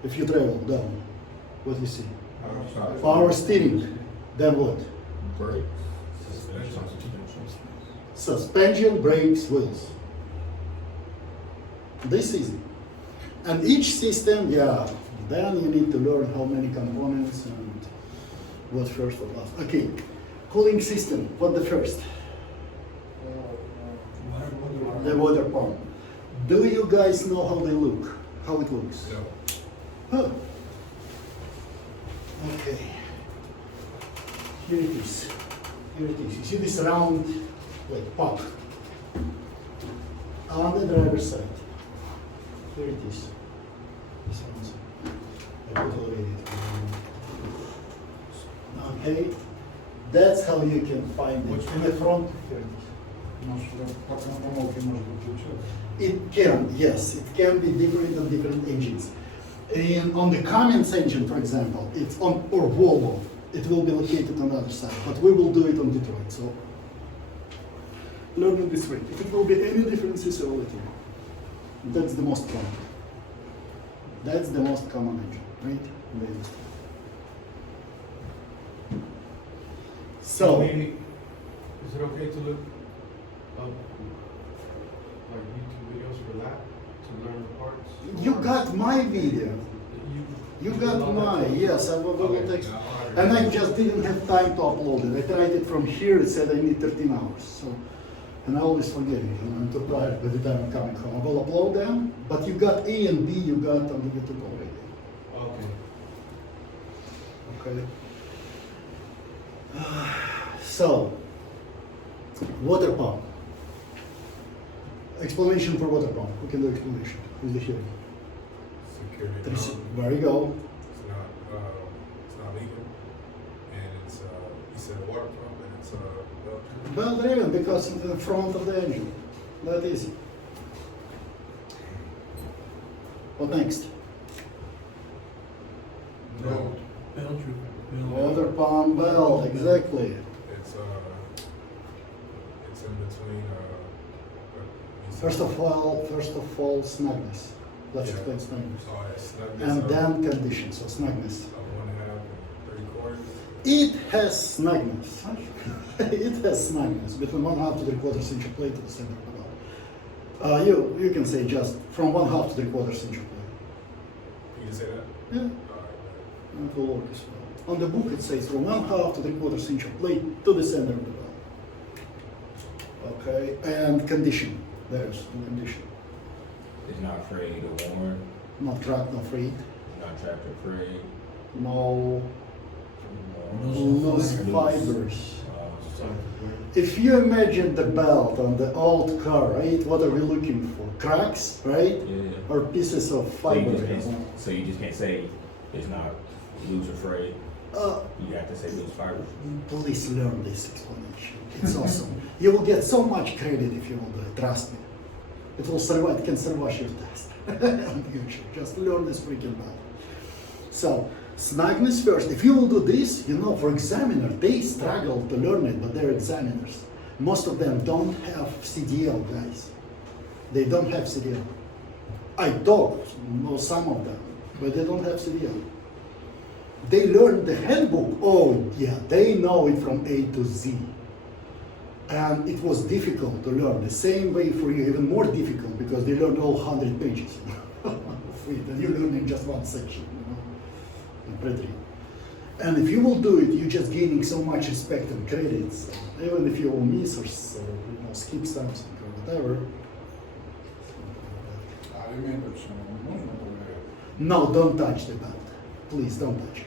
if you travel down, what do you see? Power steering. Then what? Brake. Suspension, brakes, wheels. This is it. And each system, then you need to learn how many components and what first, what last. Okay, cooling system, what the first? The water pump. Do you guys know how they look? How it looks? No. Huh. Okay. Here it is. Here it is. You see this round, like pump on the driver's side. Here it is. This one's. I put already. Okay. That's how you can find it. In the front. Here it is. It can, yes, it can be different on different engines. And on the Cummins engine, for example, it's on, or Volvo, it will be located on the other side, but we will do it on Detroit, so learn it this way. If it will be any differences, I will let you know. That's the most common. That's the most common engine, right? In the industry. So, Maybe, is it okay to look up like YouTube videos for that to learn the parts? you got my video. You got mine, yes, I will Okay, text. now I'll And I order it. just didn't have time to upload it. I tried it from here, it said I need 13 hours. So, and I always forget it, and I'm too tired by the time I'm coming home. I will upload them, but you got A and B, you got on the YouTube already. Okay. Okay. So, water pump. Explanation for water pump. Who can do explanation? Who's the hearing? Security. There you go. It's not legal, and it's you said a water pump, and it's Well, driven because in the front of the engine. That easy. What next? no, Water pump belt, exactly. it's in between you said- First of all, snugness. Let's Yeah. explain snugness. Oh, it's snugness And of- then condition, so snugness. of 1.5 and 3/4. It has snugness. It has snugness between 1/2 to 3/4 inch of plate to the center of the belt. You can say just from 1/2 to 3/4 inch of plate. You can say that? Yeah, Alright, that will work as well. On the book it says from 1/2 to 3/4 inch of plate to the center of the belt. Okay, and condition. There's the condition. It's not afraid or worn, Not trapped, not free, not trapped or frayed. no Worn. loose Loose. fibers. Um, If you imagine the belt on the old car, right? What are we looking for? Cracks, right? Yeah. Or pieces of So fiber? you just can't say it's not loose or frayed. Uh, You have to say loose fibers. please learn this explanation. It's awesome. You will get so much credit if you will do it. Trust me. It will survive. It can survive your test. In the future. Just learn this freaking belt. So, snugness first. If you will do this, you know, for examiner, they struggle to learn it, but they're examiners. Most of them don't have CDL, guys. They don't have CDL. I know some of them, but they don't have CDL. They learn the handbook. Oh, yeah, they know it from A to Z. And it was difficult to learn. The same way for you, even more difficult because they learned all 100 pages of it, and you learn in just one section, you know, in pre-3. And if you will do it, you're just gaining so much respect and credits. Even if you will miss or skip something or whatever. Alimentos, можно полагаю. No, don't touch the belt. Please don't touch it.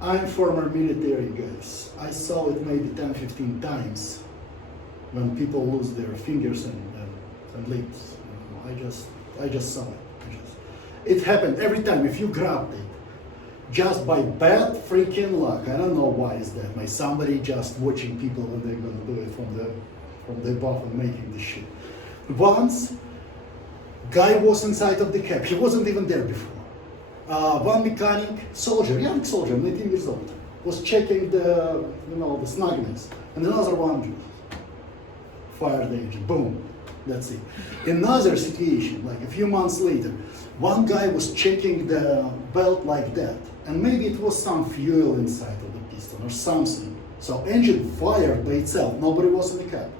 I'm former military, guys. I saw it maybe 10, 15 times when people lose their fingers and limbs. You know, I just saw it. It happened every time. If you grabbed it, just by bad freaking luck. I don't know why is that. Like somebody just watching people when they're gonna do it from the above and making this shit. Once, guy was inside of the cab. He wasn't even there before. One mechanic, young soldier, 19 years old, was checking the snugness, and another one fired the engine. Boom, that's it. Another situation, like a few months later, one guy was checking the belt like that, and maybe it was some fuel inside of the piston or something. So engine fired by itself. Nobody was in the cab.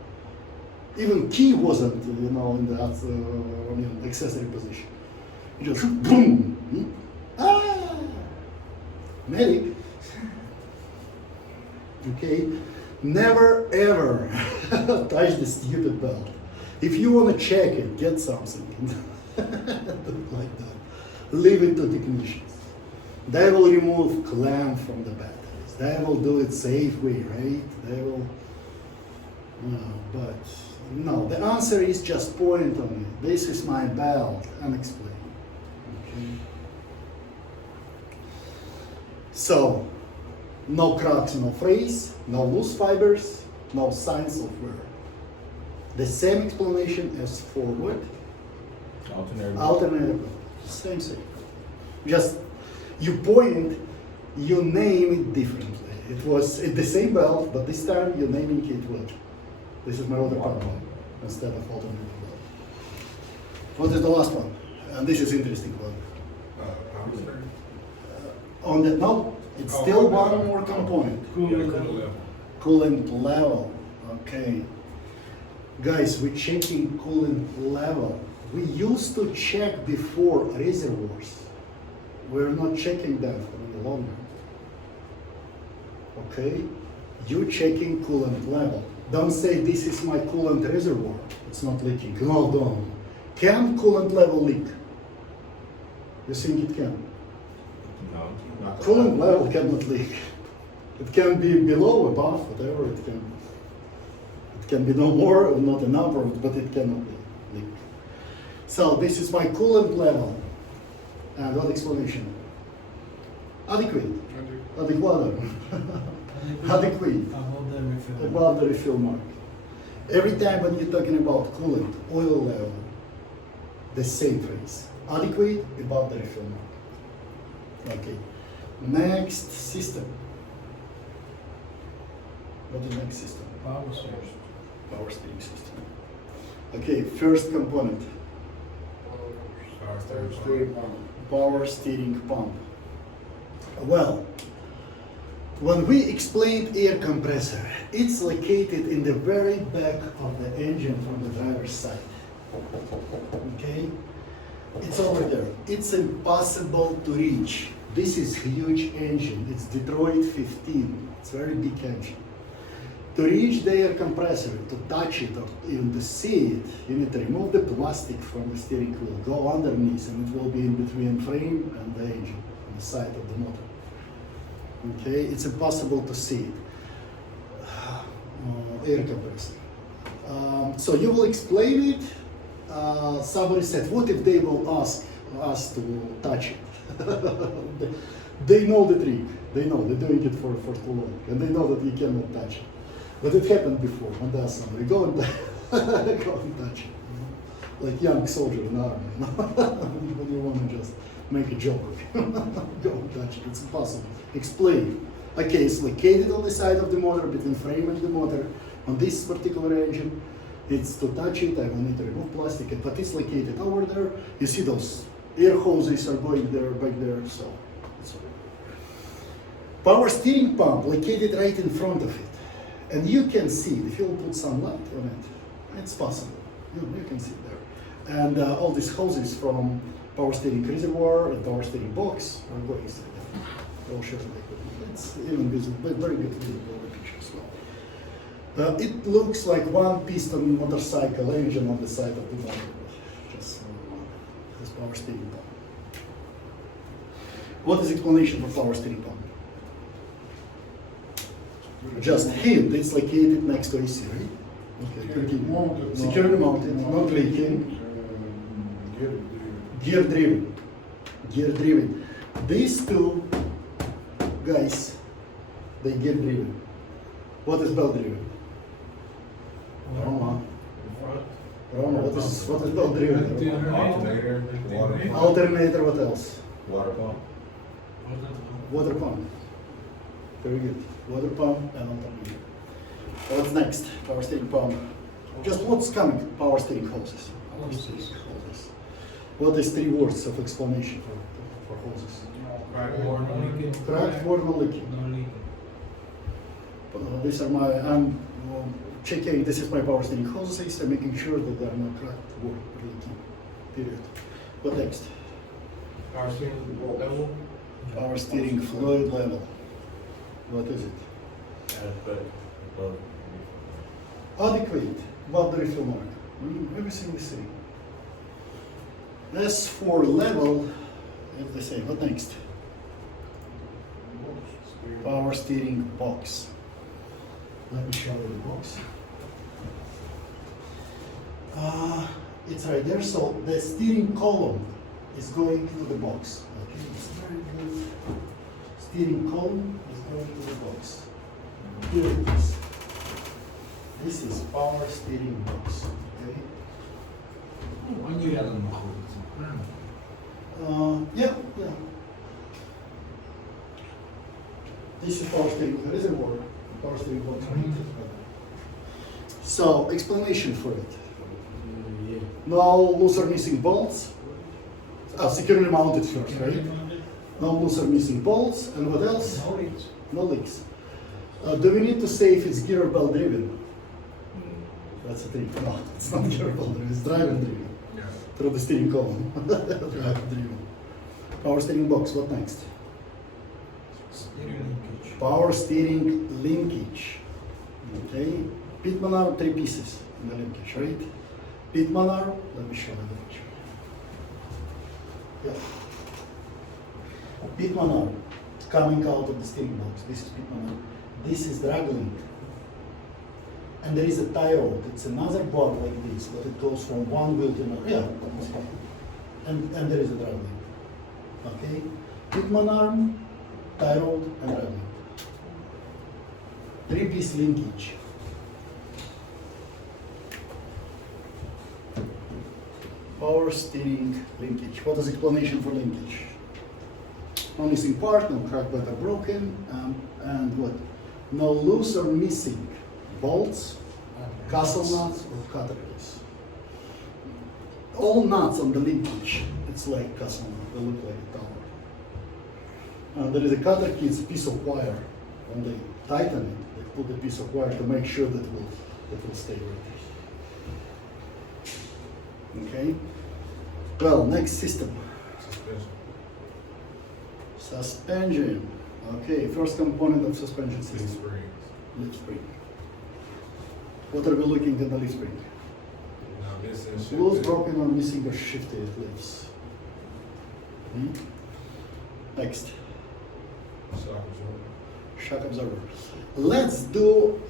Even key wasn't, in that accessory position. It just boom. Ah, medic. Okay, never ever touch the stupid belt. If you want to check it, get something like that. Leave it to technicians. They will remove clamp from the batteries. They will do it safely, right? They will. But no, the answer is just point on it. This is my belt, unexplained. Okay. So, no cracks, no frays, no loose fibers, no signs of wear. The same explanation as for what? Alternative belt. Same thing. Just you point, you name it differently. It was the same belt, but this time you're naming it what? This is my other problem instead of alternative belt. What is the last one? And this is interesting one. power steering? On the no, it's Oh, still okay. one more component. Yeah, cool level. Coolant level. Okay. Guys, we're checking coolant level. We used to check before reservoirs We're not checking that for any longer. Okay? You're checking coolant level. Don't say this is my coolant reservoir. It's not leaking. No, don't. Can coolant level leak? You think it can? No, not the Coolant level cannot leak. It can be below, above, whatever it can. It can be no more or not enough, but it cannot leak. So this is my coolant level. And what explanation? Adequate. Adequate. Adequate. Above the refill. Above the refill mark. Every time when you're talking about coolant, oil level, the same phrase. Adequate, above the refill mark. Okay. Next system. What is the next system? Power source. Power steering system. Okay, first component. Power steering pump. Well, when we explained air compressor, it's located in the very back of the engine from the driver's side. Okay? It's over there. It's impossible to reach. This is huge engine. It's Detroit 15. It's a very big engine. To reach the air compressor, to touch it or even to see it, you need to remove the plastic from the steering wheel, go underneath, and it will be in between frame and the engine, on the side of the motor. Okay, it's impossible to see it. Air compressor. So you will explain it. Somebody said, what if they will ask us to touch it? They know the trick. They know, they're doing it for too long. And they know that you cannot touch it. But it happened before, when there's somebody, go and touch it. Like young soldier in the army, when you want to just make a joke of it. Go and touch it, it's impossible. Explain. Okay, it's located on the side of the motor, between frame and the motor. On this particular engine, it's to touch it, I will need to remove plastic, but it's located over there. You see those air hoses are going there, back there, so it's over there. Power steering pump located right in front of it. And you can see it, if you'll put some light on it, it's possible. You can see it there. And all these hoses from power steering reservoir and power steering box are going through there. I'll show you. It's even visible, very good visible in the picture as well. It looks like one piston motorcycle engine on the side of the motor. Just this power steering pump. What is the explanation for power steering pump? Just hint, it's located next to AC, right? Okay, continue. Securely mounted, not leaking. Gear driven. Gear driven. These two guys, they gear driven. What is belt driven? Roma. Roma, what is belt driven? Alternator. Alternator, what else? water pump. Water pump. Very good. Water pump and alternator. What's next? Power steering pump. Just what's coming? Power steering hoses. Hoses. What is three words of explanation for hoses? Cracked water. Cracked water, no leaking. No leaking. These are my, I'm checking, this is my power steering hoses. I'm making sure that there are no cracked water or leaking. Period. What next? Power steering level. Power steering fluid level. What is it? Adequate, above. Adequate, above the refill mark. Everything the same. As for level, it's the same. What next? Power steering box. Let me show you the box. It's right there. So the steering column is going to the box. Okay, it's very good. Steering column is going to the box. Here it is. This is power steering box. Okay. Yeah. This is power steering reservoir. Power steering box. So explanation for it. No loose or missing bolts. Securely mounted first, right? No loose or missing bolts. And what else? No leaks. No leaks. Do we need to say if it's gear or belt driven? That's a thing. No, it's not gear or belt driven. It's drive and driven. Yeah. Through the steering column. Drive and driven. Power steering box, what next? Steering linkage. Power steering linkage. Okay, Pitman arm, 3 pieces in the linkage, right? Pitman arm, let me show you the picture. Yeah. Pitman arm coming out of the steering box. This is Pitman arm. This is drag link. And there is a tie rod. It's another bar like this, but it goes from one wheel to another. Yeah. And there is a drag link. Okay? Pitman arm, tie rod, and drag link. 3-piece linkage. Power steering linkage. What is explanation for linkage? No missing part, no cracked but or broken, and what? No loose or missing bolts, castle nuts, or cutter keys. All nuts on the linkage, it's like castle nut, they look like a tower. There is a cutter key, it's a piece of wire. When they tighten it, they put a piece of wire to make sure that it will stay right. Okay? Well, next system. Suspension. Okay, first component of suspension Leaf system. springs. Leaf spring. What are we looking at the leaf spring? Now this is Loose, shifted. broken, or missing or shifted leaves. Next, Shock absorber. shock absorber. Let's do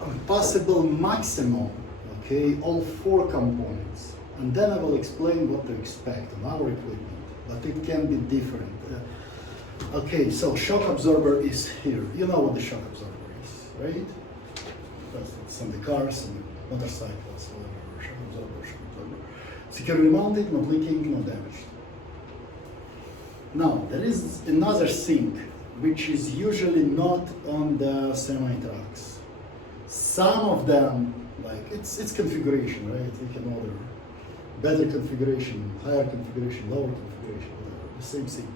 a possible maximum, okay, all 4 components. And then I will explain what to expect on our equipment, but it can be different. Okay, so shock absorber is here. You know what the shock absorber is, right? It's on the cars and motorcycles, whatever. Shock absorber. Securely mounted, not leaking, not damaged. Now, there is another thing which is usually not on the semi-trucks. Some of them, like, it's configuration, right? You can order better configuration, higher configuration, lower configuration, whatever, the same thing.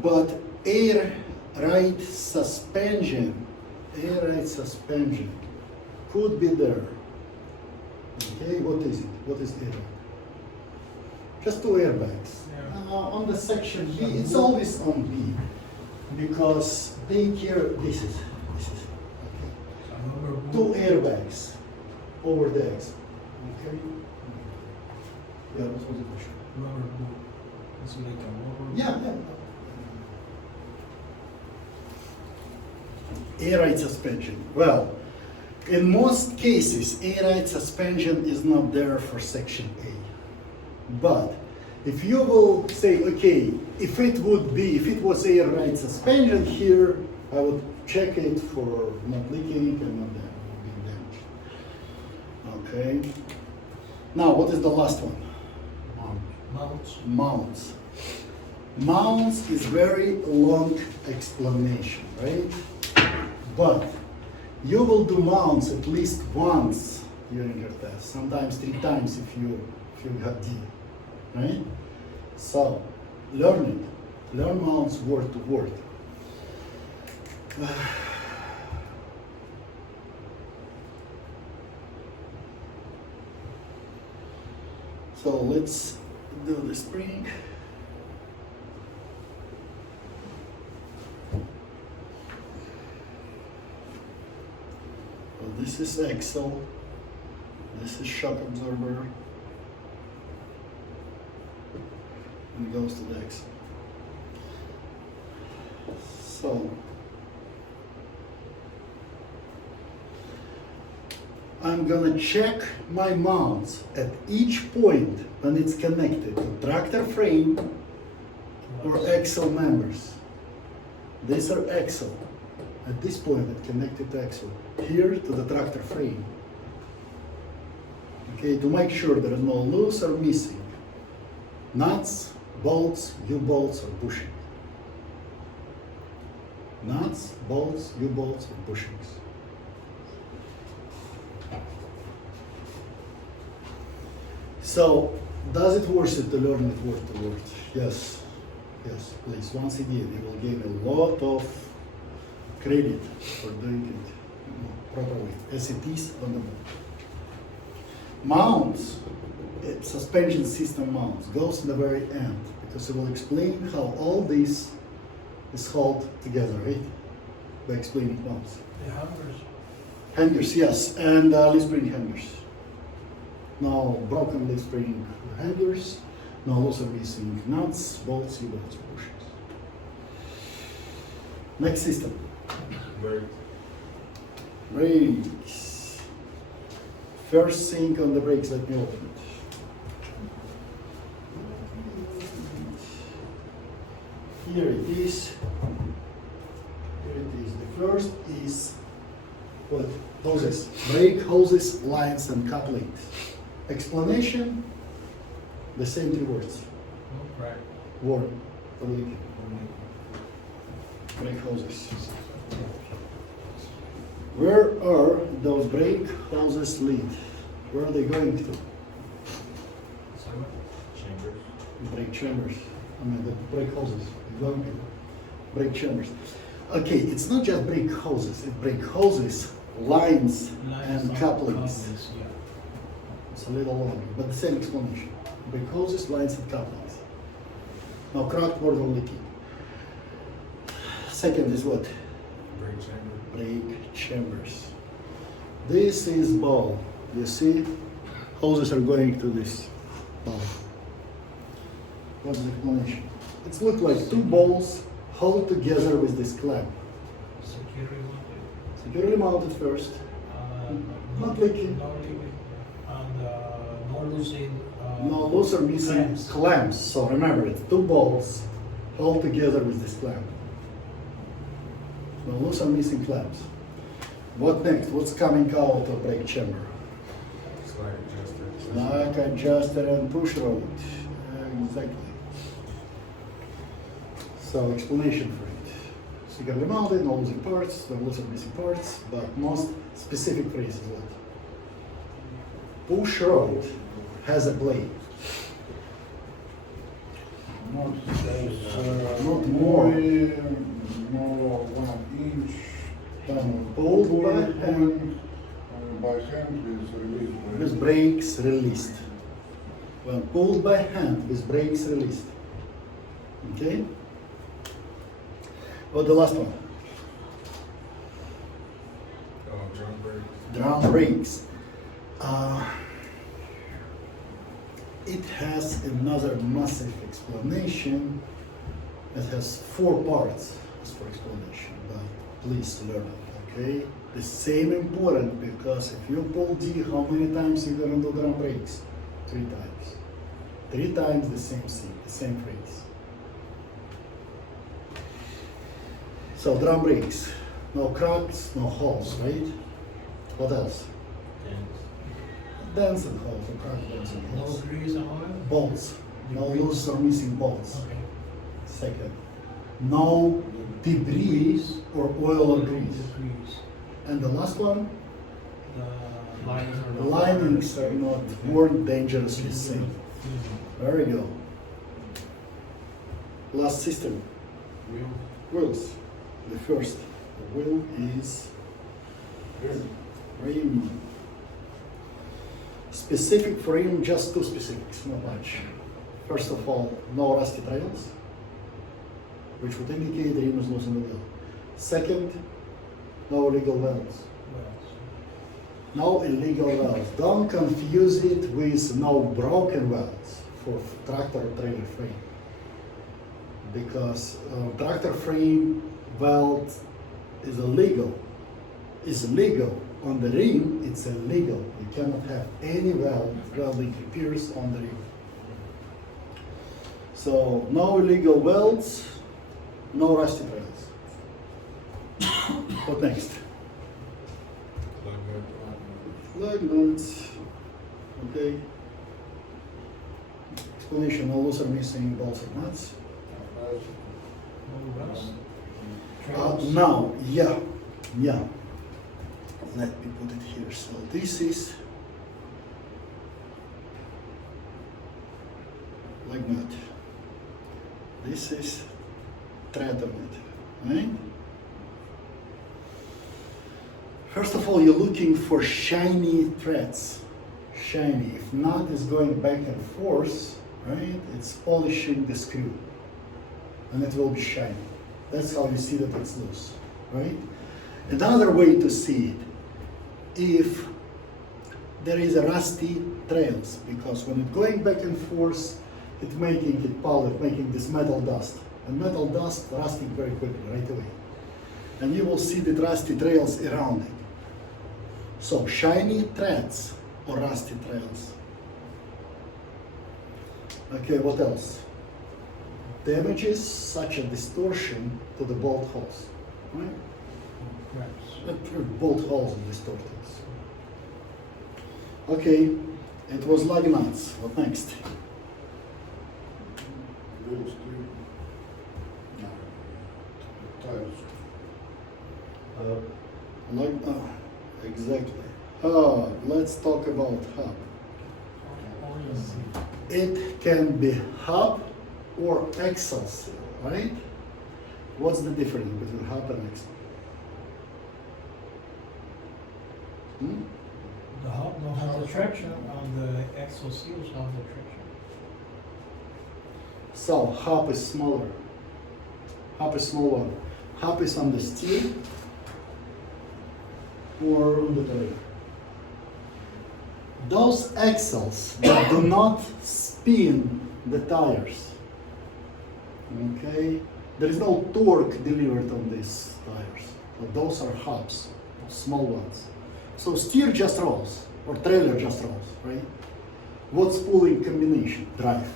But air ride suspension could be there. Okay, what is it? What is air ride? Just 2 airbags. On the section B, it's always on B because they care. This is okay. 2 airbags over the X. Okay. Yeah, what was the question? Rubber boot. It's like a rubber. Yeah. Air ride suspension. Well, in most cases, air ride suspension is not there for section A. But if you will say, okay, if it was air ride suspension here, I would check it for not leaking and not being damaged. Okay. Now, what is the last one? Mounts. Mounts is very long explanation, right? But you will do mounts at least once during your test, sometimes 3 times if you got D, right? So learn it. Learn mounts word to word. So let's do the spring. Well, this is axle. This is shock absorber. And goes to the axle. So I'm gonna check my mounts at each point when it's connected to tractor frame or axle members. These are axle. At this point, it's connected to axle. Here to the tractor frame. Okay, to make sure there is no loose or missing. Nuts, bolts, U-bolts, or bushing. Nuts, bolts, U-bolts, or bushings. So, does it worth it to learn it word to word? Yes, please. Once again, you will gain a lot of credit for doing it properly, as it is on the book. Mounts, suspension system mounts, goes in the very end, because it will explain how all this is held together, right? By explaining once. The hangers. Hangers, yes, and leaf spring hangers. No broken leaf spring hangers, no loss of missing nuts, bolts, U-bolts, bushings. Next system. Break. Brakes. First thing on the brakes, let me open it. Here it is. Here it is. The first is what? Hoses. Brake hoses, lines, and couplings. Explanation, the same three words. Right. Word. Brake hoses. Where are those brake hoses lead? Where are they going to? Chambers. Brake chambers. I mean, the brake hoses. They're going to brake chambers. Okay, it's not just brake hoses. It's brake hoses, lines, and couplings. Yeah. It's a little longer, but the same explanation. Brake hoses, lines, and couplings. Now, cracked more than leaky. Second is what? Break chamber. Brake chambers. This is ball. You see, hoses are going to this ball. What's the explanation? It looks like two balls held together with this clamp. Security mounted. Securely mounted first. Not leaking. No leaking. And no losing. No loose or missing clamps. clamps. So remember, it's two balls held together with this clamp. No loose or missing clamps. What next? What's coming out of brake chamber? Slack adjuster. Slack adjuster and push rod. Exactly. So explanation for it. Securely mounted, no losing parts, no loose or missing parts, but most specific phrase is what? Push rod has a blade. Not Not more. More 1 inch. Pulled by hand. By hand is released. With brakes released. When pulled by hand with brakes released. Okay? What the last one? Drum break. Drum brakes. It has another massive explanation. It has 4 parts as for explanation, but please learn it, okay? The same important because if you pull D, how many times you gonna do drum brakes? 3 times. 3 times the same thing, the same phrase. So drum brakes, no cracks, no holes, right? What else? Dents and holes, no crack, dents and No holes. grease and oil. Bolts, no loose or missing bolts. Okay. Second, no debris or oil or grease. Grease. And the last one, The lines are the not. linings are not worn dangerously thin. There we go. Last system, wheels. The first wheel is rim. Specific for rim, just 2 specifics, not much. First of all, no rusty trails, which would indicate the rim is loose in the wheel. Second, no illegal valves. No illegal valves. Don't confuse it with no broken valves for tractor or trailer frame. Because tractor frame valve is illegal. On the rim, it's illegal. You cannot have any valve welding repairs on the rim. So no illegal welds, no rusty trails. What next? Lug nuts. Okay. Explanation: no loose or missing bolts or nuts. No rust. Now, yeah. Let me put it here. So this is like that. This is thread of it, right? First of all, you're looking for shiny threads. Shiny. If not, it's going back and forth, right? It's polishing the screw, and it will be shiny. That's how you see that it's loose, right? Another way to see it, if there is a rusty trails, because when it's going back and forth, it's making it powder, making this metal dust. And metal dust rusting very quickly, right away. And you will see the rusty trails around it. So shiny threads or rusty trails. Okay, what else? Damages such as distortion to the bolt holes, right? Bolt holes and distortions. Okay, it was lug nuts. What next? Those three. Tires. Exactly. Let's talk about hub. It can be hub or axle seal, right? What's the difference between hub and axle? Hmm? The hub don't have the traction, and the axle seals have the traction. So hub is smaller. Hub is smaller. Hub is on the steel or on the trailer. Those axles that do not spin the tires, okay? There is no torque delivered on these tires. But those are hubs, small ones. So steer just rolls, or trailer just rolls, right? What's pulling combination? Drive.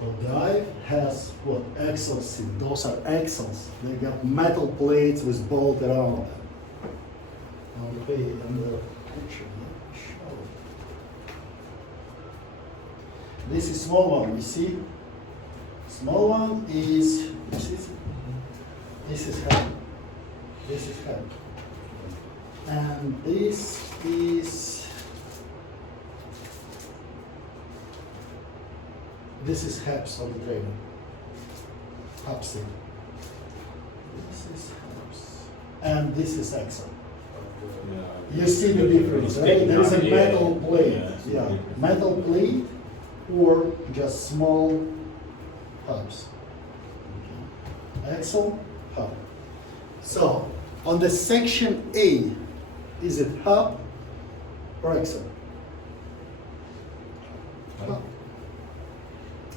So drive has what? Axles in. Those are axles. They got metal plates with bolt around them. On the picture, let me show. This is small one, you see? Small one is, this is head. This is head. And this is HAPS on the trailer. HAPS. This is HAPS. And this is axle. You see the difference, right? There is a metal plate. Yeah, metal plate or just small hubs. Axle, hub. So, on the section A, is it hub or axle? Hub.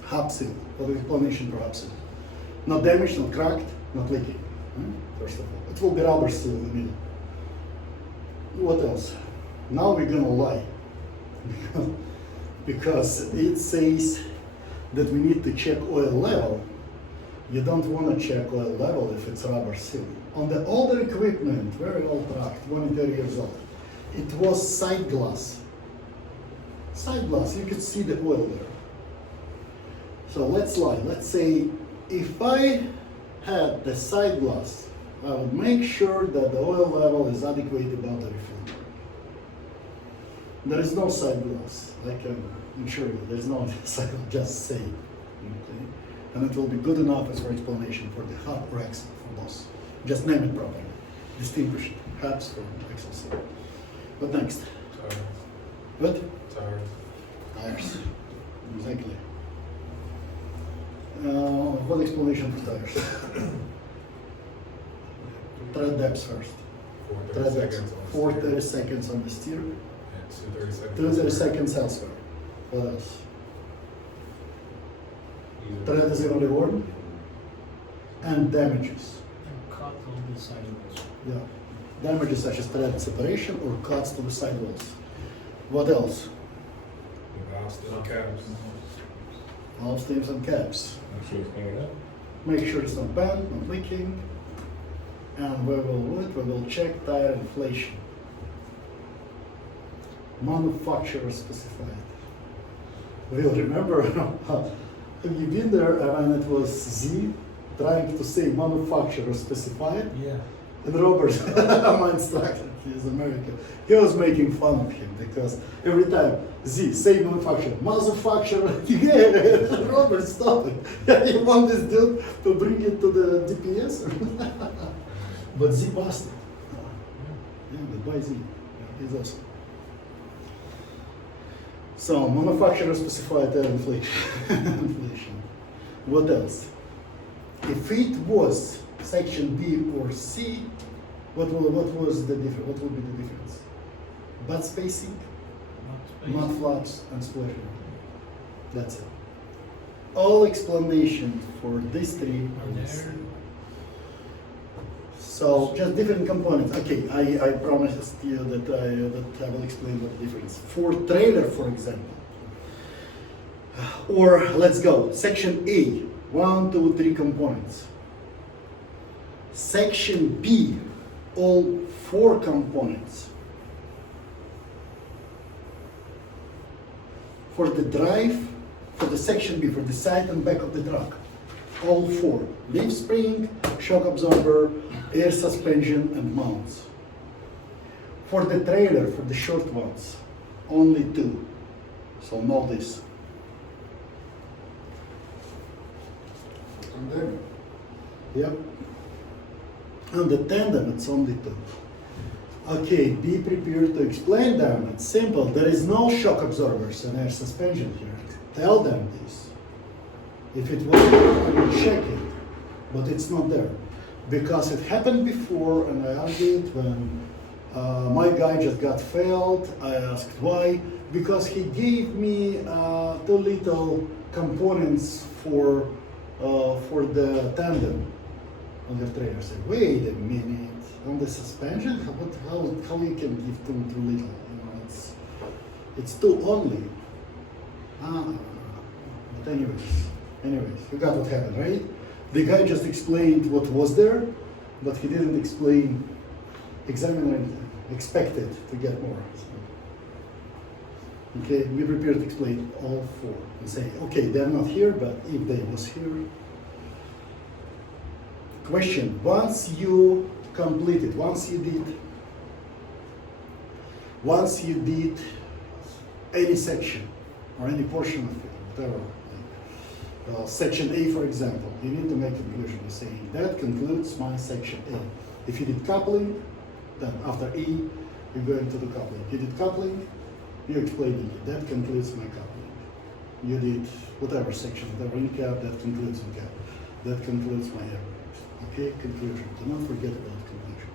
Hub seal. What is the explanation for hub seal? Not damaged, not cracked, not leaking. First of all, it will be rubber seal in the middle. What else? Now we're gonna lie. Because it says that we need to check oil level. You don't want to check oil level if it's rubber seal. On the older equipment, very old truck, 20, 30 years old, it was side glass. Side glass, you could see the oil there. So let's lie. Let's say if I had the side glass, I would make sure that the oil level is adequate about the refill. There is no side glass. I can assure you, there's no side glass, just say. Okay? And it will be good enough as for explanation for the hub or axle for those. Just name it properly. Distinguish it. Hubs from axles. What next? Tires. What? Tires. Tires. Exactly. What explanation for tires? Tread depth first. 430 seconds on the 430 seconds on the steer. And 230 seconds. 230 seconds elsewhere. What else? Either- Tread is evenly worn. And damages. And cut on the sidewalls. Yeah. Damages such as tread separation or cuts to the sidewalls. What else? The valve still caps. Valve steams and caps. Make sure it's cleaned up. Make sure it's not bent, not leaking. And we will check tire inflation. Manufacturer specified. We'll remember, have you been there when it was Z trying to say manufacturer specified? Yeah. And Robert, my instructor, he's American, he was making fun of him because every time Z, say manufacturer, yeah, Robert, stop it. You want this dude to bring it to the DPS? But Z passed it. Yeah, but by Z, yeah, he's awesome. So manufacturer specified air inflation. Inflation. What else? If it was section B or C, what was the difference? What would be the difference? Butt spacing, mud flaps, and splashing. That's it. All explanation for these three are the same. So just different components. Okay, I promised you that I will explain what the difference. For trailer, for example, or let's go, section A, 1, 2, 3 components. Section B, all 4 components. For the drive, for the section B, for the side and back of the truck, all 4. Leaf spring, shock absorber, air suspension, and mounts. For the trailer, for the short ones, only 2. So know this. And then, Yep. And the tandem, it's only 2. Okay, be prepared to explain them. It's simple. There is no shock absorbers and air suspension here. Tell them this. If it was there, I will check it. But it's not there. Because it happened before, and I argued when my guy just got failed. I asked why. Because he gave me 2 little components for the tandem on the trailer. I said, wait a minute, on the suspension? How you can give too little? You know, it's 2 only. But anyways, you got what happened, right? The guy just explained what was there, but he didn't explain. Examiner expected to get more. Okay, be prepared to explain all 4 and say, okay, they're not here, but if they was here. Question, once you completed, once you did any section or any portion of it, whatever, section A, for example, you need to make a conclusion. You're saying, that concludes my section A. If you did coupling, then after E, you're going to the coupling. You did coupling, you're explaining it. That concludes my coupling. You did whatever section, whatever in cap, that concludes in cap. That concludes my air brakes. Okay, conclusion. Do not forget about conclusion.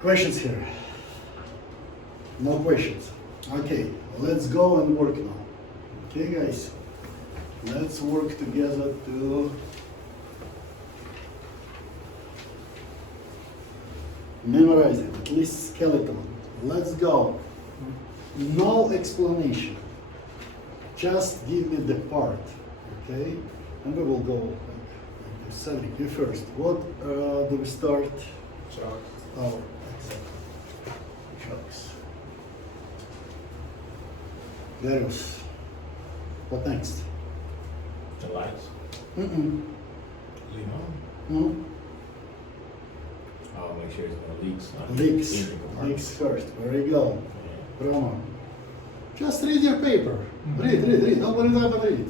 Questions here? No questions. Okay, let's go and work now. Okay, guys, let's work together to memorize it, at least skeleton. Let's go. No explanation. Just give me the part, okay? And we will go like this. Sally, you first. What do we start? Chuck. Oh, Chucks. Darius. What next? The lights. Mm-mm. Leave on. No? I'll make sure there's no leaks. not Leaks. in the compartment. Leaks first. There you go. Yeah. Bruno. Just read your paper. Read. Open it up and read.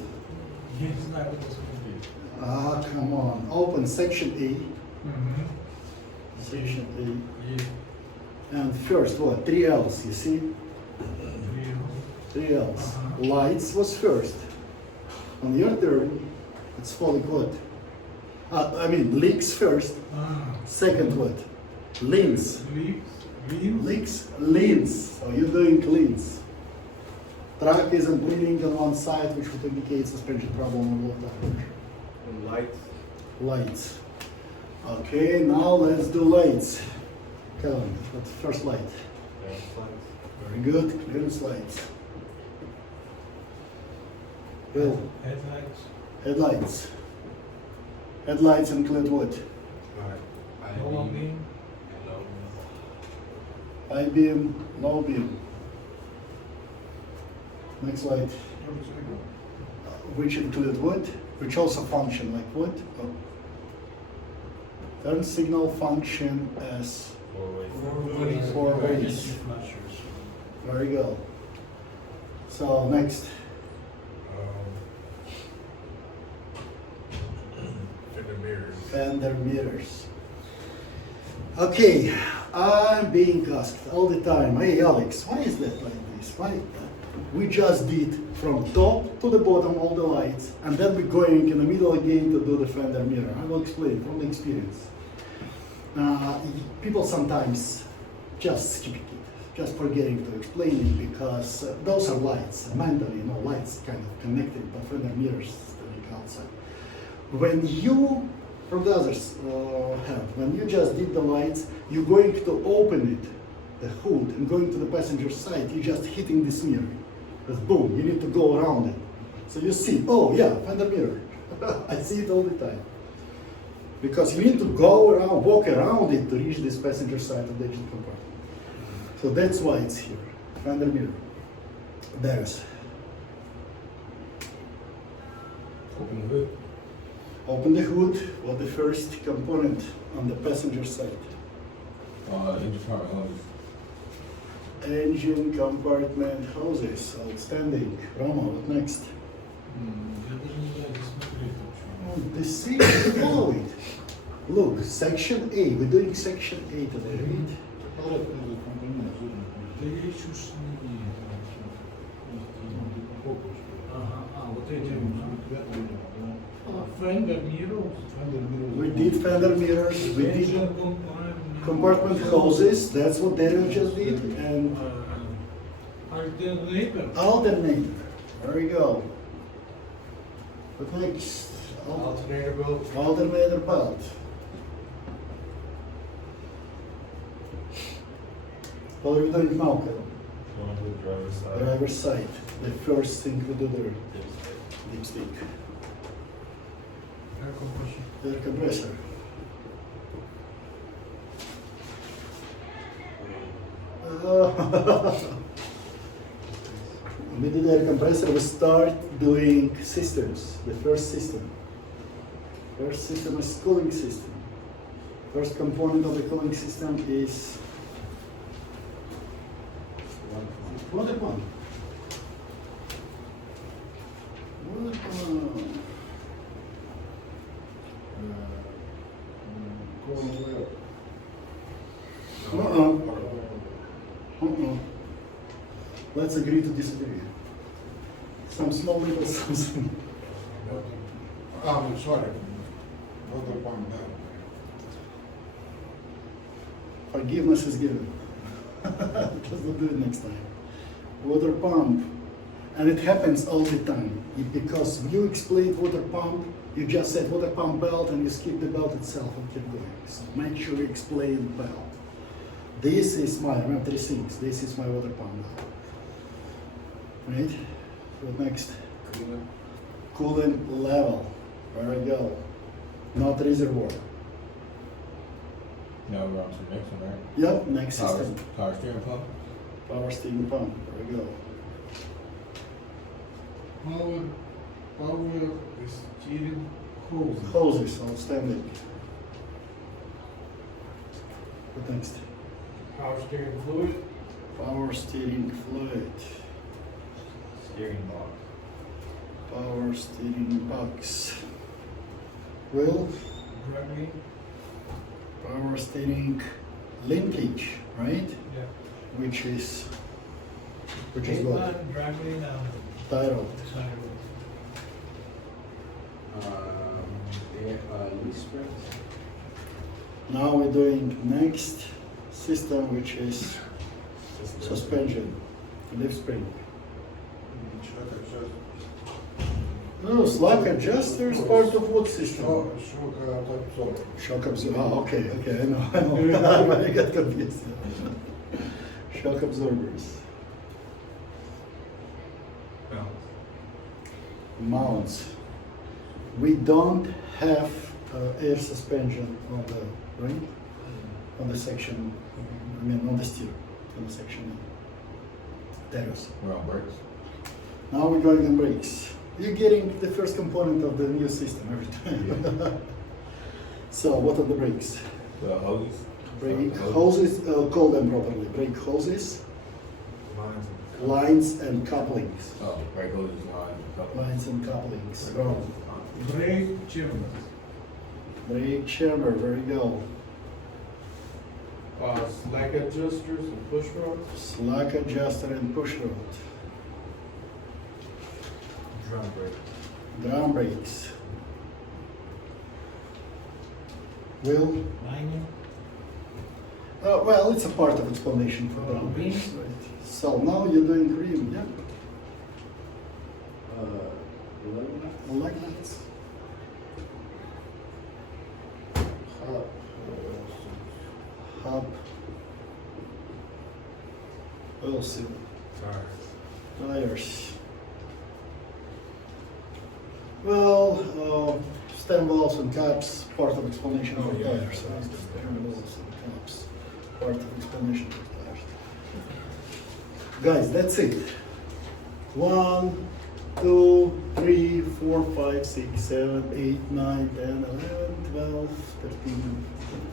It's not what it's gonna be. Ah, come on. Open section A. Mm-hmm. Section Yeah. A. And first, what? 3 L's, you see? 3 L's. Lights was first. On your turn, it's following what? Leaks first. Second what? Leans. Leaks, leans. So you're doing cleans. Track isn't leaning on one side, which would indicate suspension problem on water. And lights. Lights. Okay, now let's do lights. Kevin, what's the first light? Very good, clearance lights. Bill, Headlights. headlights. Headlights include what? Right. Low Low beam. beam. And low beam. High beam, low beam. Next light. Which include what? Which also function like what? Oh. Turn signal function as four ways. Very good. So next. Fender mirrors. Fender mirrors. Okay, I'm being asked all the time, hey Alex, why is that like this? Why? We just did from top to the bottom all the lights, and then we're going in the middle again to do the fender mirror. I will explain from the experience. People sometimes just skip it, just forgetting to explain it because those are lights, mentally, lights kind of connected, but fender mirrors standing outside. When you, from the others hand, when you just did the lights, you're going to open it, the hood, and going to the passenger side, you're just hitting this mirror. Just boom, you need to go around it. So you see, oh yeah, fender mirror. I see it all the time. Because you need to go around, walk around it to reach this passenger side of the engine compartment. So that's why it's here, fender mirror. There's. Open the hood. Open the hood for the first component on the passenger side. Engine compartment hoses. Engine compartment hoses, outstanding. Rama, what next? Oh, the C, follow it. Look, section A, we're doing section A today, right? Fender mirrors. We did fender mirrors, we did compartment hoses, that's what Daryl just did, and Alternator. alternator. There we go. What next? Alternator belt. Alternator belt. What are we doing now, Kevin? Going to the driver's side. Driver's side. The first thing we do there, dipstick. Air compression. Air compressor. We did air compressor, we start doing systems, the first system. First system is cooling system. First component of the cooling system is water pump. Water pump. Let's agree to disagree. Some small little something. I'm sorry. Water pump down. Forgiveness is given. Just not do it next time. Water pump. And it happens all the time. Because you explained water pump, you just said water pump belt and you skip the belt itself and keep going. So make sure you explain belt. This is my, remember 3 things. This is my water pump belt. Right? What next? Coolant level. Where I go? Not reservoir. Now we're on to the next one, right? Yep, next Power, system. power steering pump. Power steering pump. There we go. Power steering hose. Hoses, outstanding. What next? Power steering fluid. Power steering fluid. Steering box. Power steering box. Wheel. Dragline. Power steering linkage, right? Yeah. Which is what? Dragline and Tie rod. side Leaf springs. Now we're doing next system, which is suspension, leaf spring. Oh, slack adjuster is part of what system? Shock absorber. Oh, okay, I know. I got confused. Shock absorbers. Mounts. We don't have air suspension on the right, on the section. I mean, on the steer, on the section. There is. We're on brakes. Now we're going on brakes. You're getting the first component of the new system every time. So, what are the brakes? The hoses. Brake hoses, call them properly. Brake hoses, lines and couplings. Oh, brake hoses, lines, and couplings. Lines and couplings. Wrong. brake chamber. Brake chamber, there you go. Slack adjusters and push rods. Slack adjuster and push rod. drum brake. Drum brakes. Wheel. Lining. Well, it's a part of explanation for drum brakes. Right? So now you're doing green, yeah? Like that. Hub. Oil seal. Tires. Well, stem valves and caps, part of explanation Oh, for yeah, tires. that's Right? the Stem valves and caps, part of explanation for tires. Guys, that's it. 1, 2, 3, 4, 5, 6, 7, 8, 9, 10, 11, 12, 13,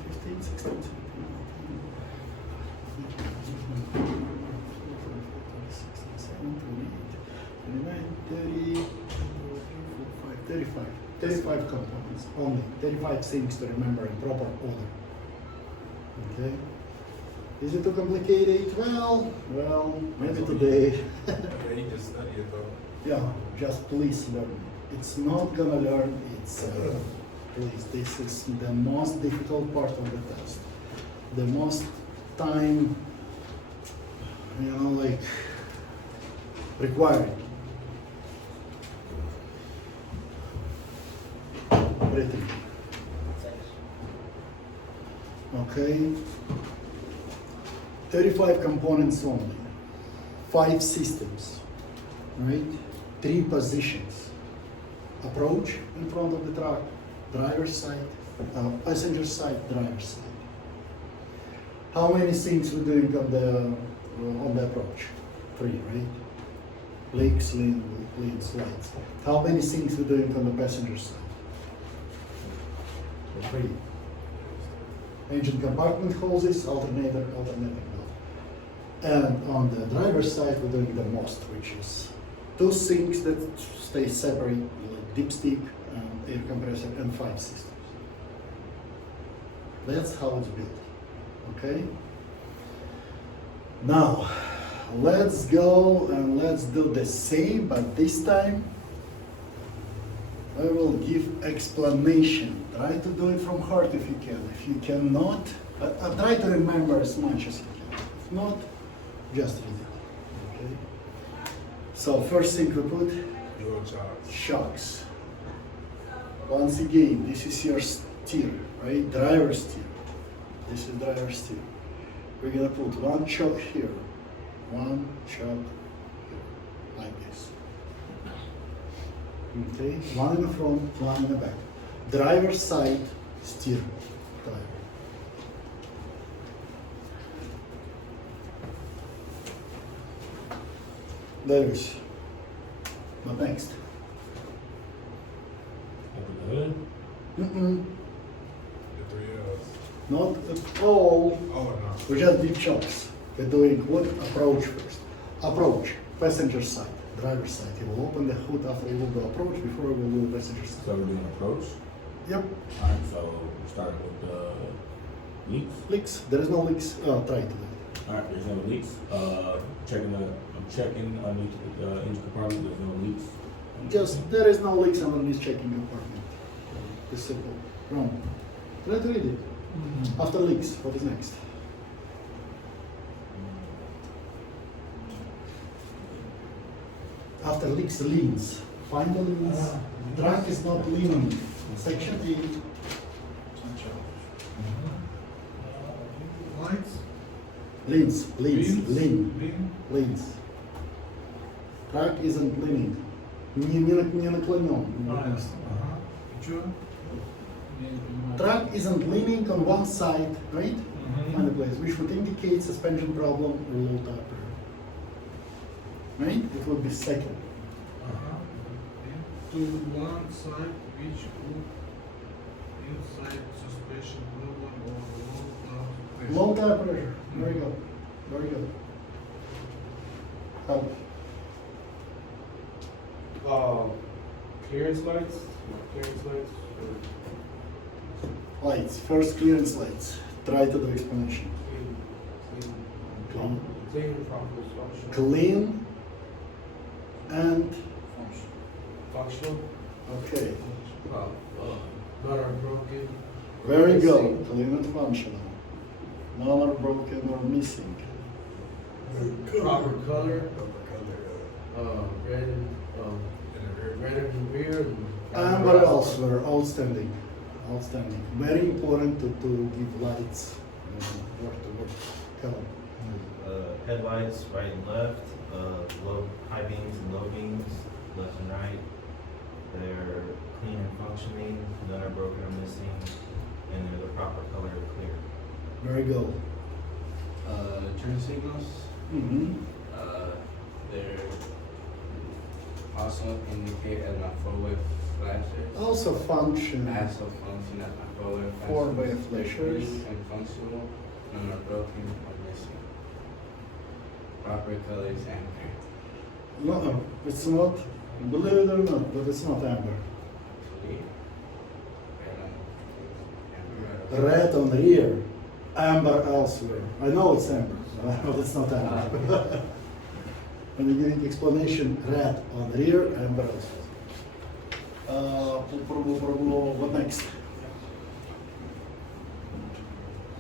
15, 16, 17, 35 components only, 35 things to remember in proper order. Okay? Is it too complicated? Well, maybe today. Okay, you just study it though. Yeah, just please learn. It's not gonna learn, it's, please, this is the most difficult part of the test. The most time, like, required. Written. Okay. 35 components only. 5 systems, right? 3 positions. Approach in front of the truck, driver's side, passenger side, driver's side. How many things we're doing on the approach? 3, right? Leaks, lean, slides. How many things we're doing on the passenger side? 3. Engine compartment hoses, alternator valve. And on the driver's side, we're doing the most, which is 2 sinks that stay separate, like dipstick and air compressor, and 5 systems. That's how it's built. Okay? Now, let's go and let's do the same, but this time I will give explanation. Try to do it from heart if you can. If you cannot, try to remember as much as you can. If not, just read it. Okay? So first thing we put, Dual shocks. shocks. Once again, this is your steer, right? Driver steer. This is driver steer. We're gonna put 1 choke here, 1 choke here, like this. Okay, 1 in the front, 1 in the back. Driver side steer driver. There is. What next? Open the hood. Mm-mm. The 3 L's. Not at all. Oh, no. We just did chocks. We're doing what? Approach first. Approach, passenger side, driver side. He will open the hood after he will do approach, before he will do passenger side. So we're doing approach. Yep. Alright, so we're starting with the leaks. Leaks. There is no leaks. Try to do it. Alright, there's no leaks. I'm checking underneath the engine compartment, there's no leaks. Just, there is no leaks underneath checking compartment. It's simple. Wrong. Try to read it. After leaks, what is next? After leaks, leans. Find the leans. Truck is not leaning. Section 8. Lights? Leans. Lean? Leans. Truck isn't leaning. Не наклонен. Чё? Truck isn't leaning on one side, right? Find a place, which would indicate suspension problem or low tire pressure. Right? It would be second. To one side which would inside suspension problem or Low tire pressure. Very good. Very good. Help. clearance lights, Lights. First clearance lights. Try to do explanation. clean from construction. Clean and functional. Okay, None are broken. very good. Missing. Clean and functional. None are broken or missing. Proper color, red and, In the rear. red in the rear and. And what else were outstanding? Outstanding. Very important to give lights where to work. Color. Headlights, right and left, low, high beams and low beams, left and right. They're clean and functioning, none are broken or missing, and they're the proper color clear. Very good. Turn signals, Mm-hmm. they're also indicate as my forward flashes. Also function. Also function as my forward flashes. Four-way They're flashers. clean and functional, none are broken or missing. Proper colors and clear. No, it's not. Believe it or not, but it's not amber. Actually, red on- Red on rear, amber elsewhere. I know it's amber, but it's not amber. When you give explanation, red on rear, amber elsewhere. What next?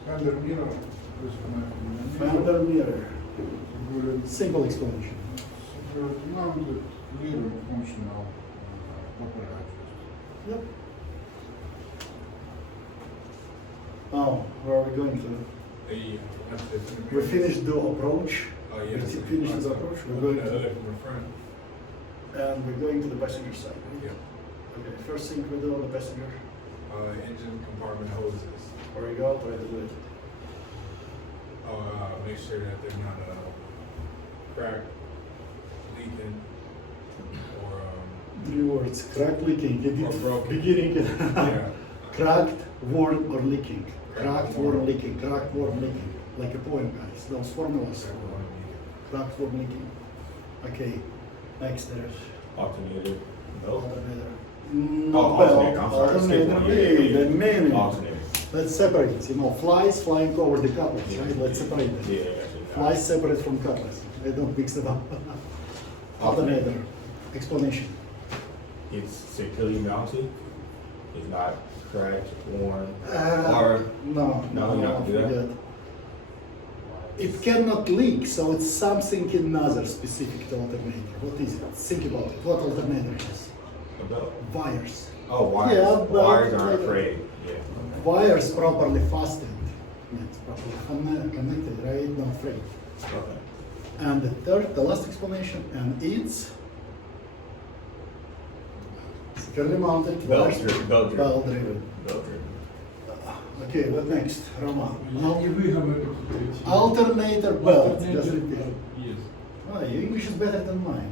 Fender mirror, this one. Fender mirror. Good. Simple explanation. Mounted, clear and functional, proper access. Yep. Now, where are we going to? We finished the approach. Oh, yeah. We finished the approach. We're going The to, hood from the front. and we're going to the passenger side. Yeah. Okay, first thing we do on the passenger. Engine compartment hoses. Where we go, try to do it. Make sure that they're not cracked, leaking, or 3 words: crack, leaking. It Or is broken. beginning. yeah. Cracked, worn, or leaking. Cracked, worn, leaking. Cracked, worn, leaking. Like a poem, guys. Those formulas. Cracked, worn, leaking. Okay. Next, there's Alternator. No. alternator. Oh, alternator, I'm sorry, skip Alternator. one. Wait a minute. Alternator. Let's separate. You know, flies flying over the couplets, Yeah. right? Let's separate them. Yeah, actually. Flies separate from couplets. They don't mix it up. Alternator. Explanation. It's securely mounted. It's not cracked, worn, Uh, or No, No, you're not gonna do that? forget. It cannot leak, so it's something another specific to alternator. What is it? Think about it. What alternator is? a belt. Wires. Oh, wires. Yeah, but- Wires are afraid. Yeah. Wires properly fastened. Means properly connected, right? Not frayed. Okay. And the last explanation, and it's securely mounted. Belt wires- driven. Belt driven. Belt driven. Belt driven. Okay, what next? Roma. Now, We have a alternator belt. Does it? Yes. Oh, your English is better than mine.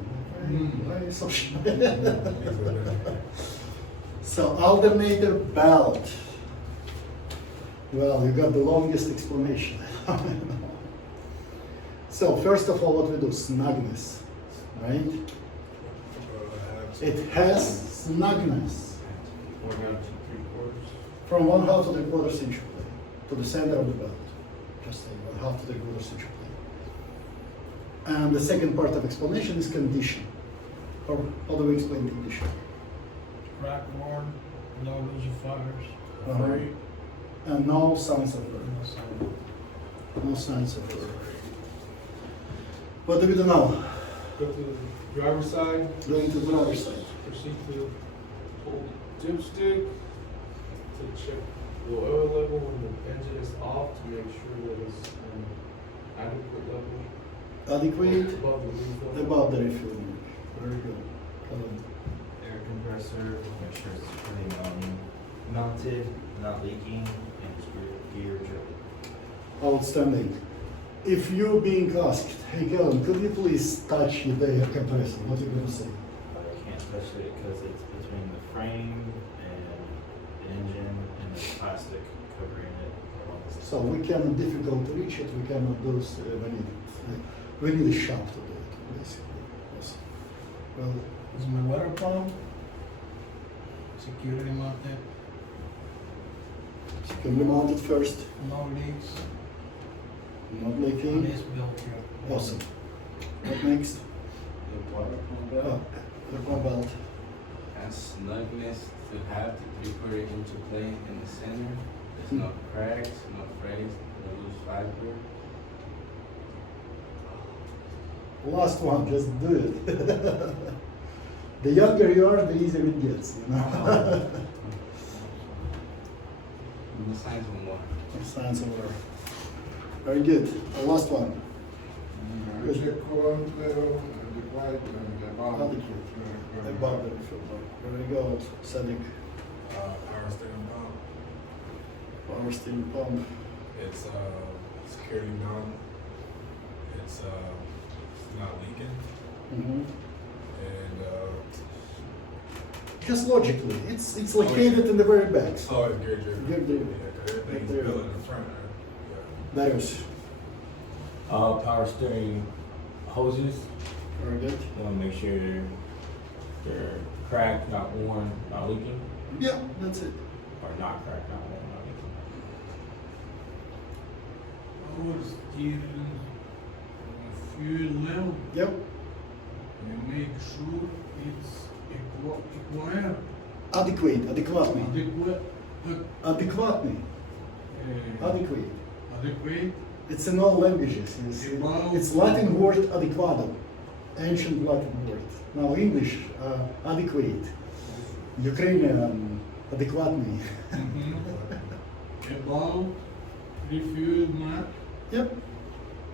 Why are you so shy? So, alternator belt. Well, you got the longest explanation. So, first of all, what we do, snugness, right? It has snugness One out to 3/4. from 1/2 to 3/4 inch plane to the center of the belt. Just say 1/2 to 3/4 inch plane. And the second part of explanation is condition. How do we explain condition? Crack worn, no lucifiers. Uh-huh. And no signs of burn. No signs of burn. What do we do now? Go to the driver's side, Going to the other side. proceed to hold the dipstick to check the oil level when the engine is off to make sure that it's an adequate level. Adequate Above the roof level. above the refueling. Very good. Come on. Air compressor, make sure it's fully mounted, not leaking, and gear driven. Outstanding. If you're being asked, hey Kellen, could you please touch the air compressor? What are you going to say? I can't touch it because it's between the frame and the engine and the plastic covering it. So we cannot difficult to reach it. We cannot do we need a shop to do it, basically. Yes. Well, Is my water pump securely mounted, can we mount it first? no leaks, Not and leaking. it's built here. Awesome. What next? The water pump Oh, belt. the pump belt. has snugness to have the 3/4 inch of plate in the center. There's no cracks, no frayes, no loose fiber. Last one, just do it. The younger you are, the easier it gets, you know? No signs of more. Science over. Very good. The last one. I check coolant level, the pipe and the valve. Adequate. Above the filter. Very good. Sadiq. Power steering pump. Power steering pump. It's security mounted. It's not leaking, Mm-hmm. and Just logically, it's located in the very back. oh, it's gear driven. Gear driven. Yeah, 'cause everything's Gear built driven. in the front. Yeah. That is Power steering hoses, very good. you want to make sure they're cracked, not worn, not leaking, Yeah, that's it. or not cracked, not worn, not leaking. Power steering, fuel level, Yep. we make sure it's adequate, Adequately. Adequately. Adequate. adequate, It's in all languages. It's Latin word adequado, ancient Latin word. Now English, adequate. Ukrainian, adekvatny. about refuel mark, Yep.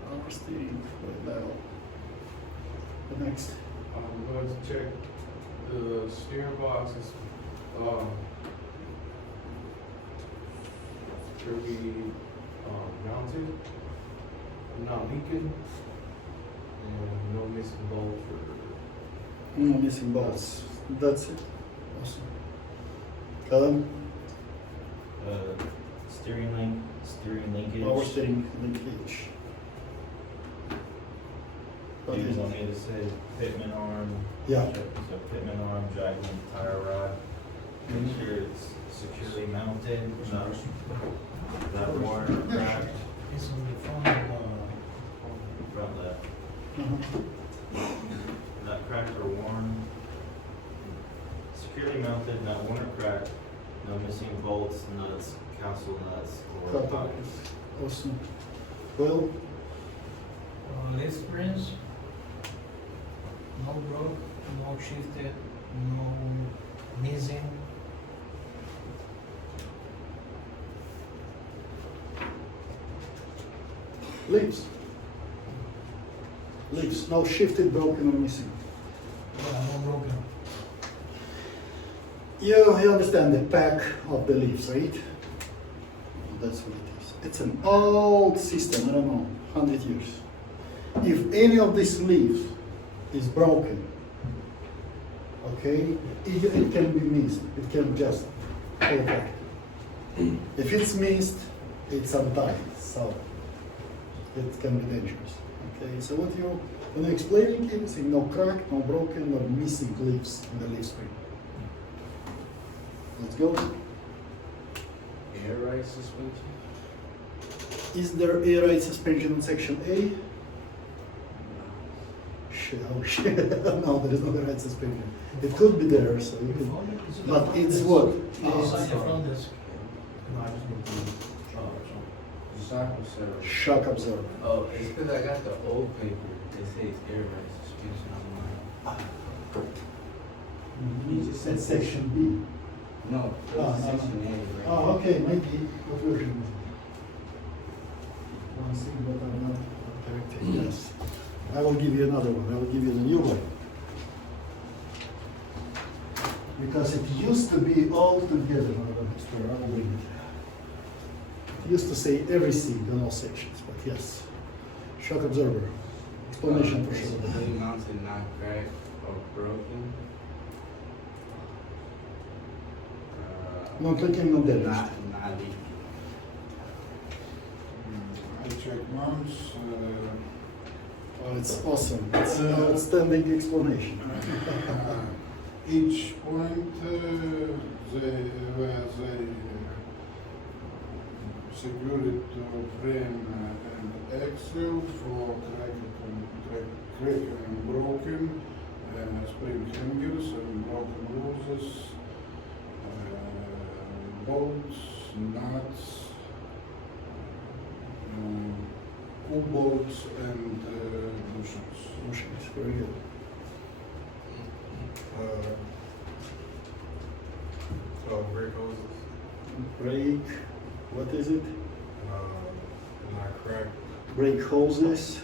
Power steering level. The next. I'm going to check the steering box is, securely, mounted, not leaking, and no missing bolts or No missing bolts. That's it. Awesome. Callum, Steering linkage. power steering linkage. Do you want me to say pitman arm? Yeah. So pitman arm, drag link, tire rod. Make sure it's securely mounted, not worn or cracked. It's on the front Front left. Uh-huh. Not cracked or worn. Securely mounted, not worn or cracked. No missing bolts, nuts, council nuts, or Cut pockets. Awesome. Well, leaf springs, no broke, no shifted, no missing. leaves. Leaves, no shifted, broken, or missing. Yeah, no broken. You understand the pack of the leaves, right? That's what it is. It's an old system, I don't know, 100 years. If any of these leaves is broken, okay, it can be missed. It can just fall apart. If it's missed, it's untied, so it can be dangerous. Okay, so what when you're explaining it, saying no crack, no broken, or missing leaves in the leaf spring. Let's go. Air ride suspension? Is there air ride suspension in section A? Shit, oh shit, no, there is no air ride suspension. It could be there, so you could, but it's what? Inside the front desk. No, I just need to, Shock absorber. Shock absorber. Oh, it's because I got the old paper. It says air ride suspension on mine. You just said section B. No, Oh, it's no, section no. A right Oh, okay, maybe. What version is it? One thing, but I'm not correcting. Yes. I will give you another one. I will give you the new one. Because it used to be all together. I will read it. It used to say everything in all sections, but yes. Shock absorber. Explanation for It's sure. fully mounted, not cracked or broken. No clicking, no damage. Not leaking. I check mounts, Oh, it's awesome. It's an outstanding explanation. each point where they secure it to frame and axle for crack and broken, spring hangers and broken roses, bolts, nuts, bolts and bushings. Bushings, very good. Brake hoses, Brake, what is it? and I crack Brake hoses.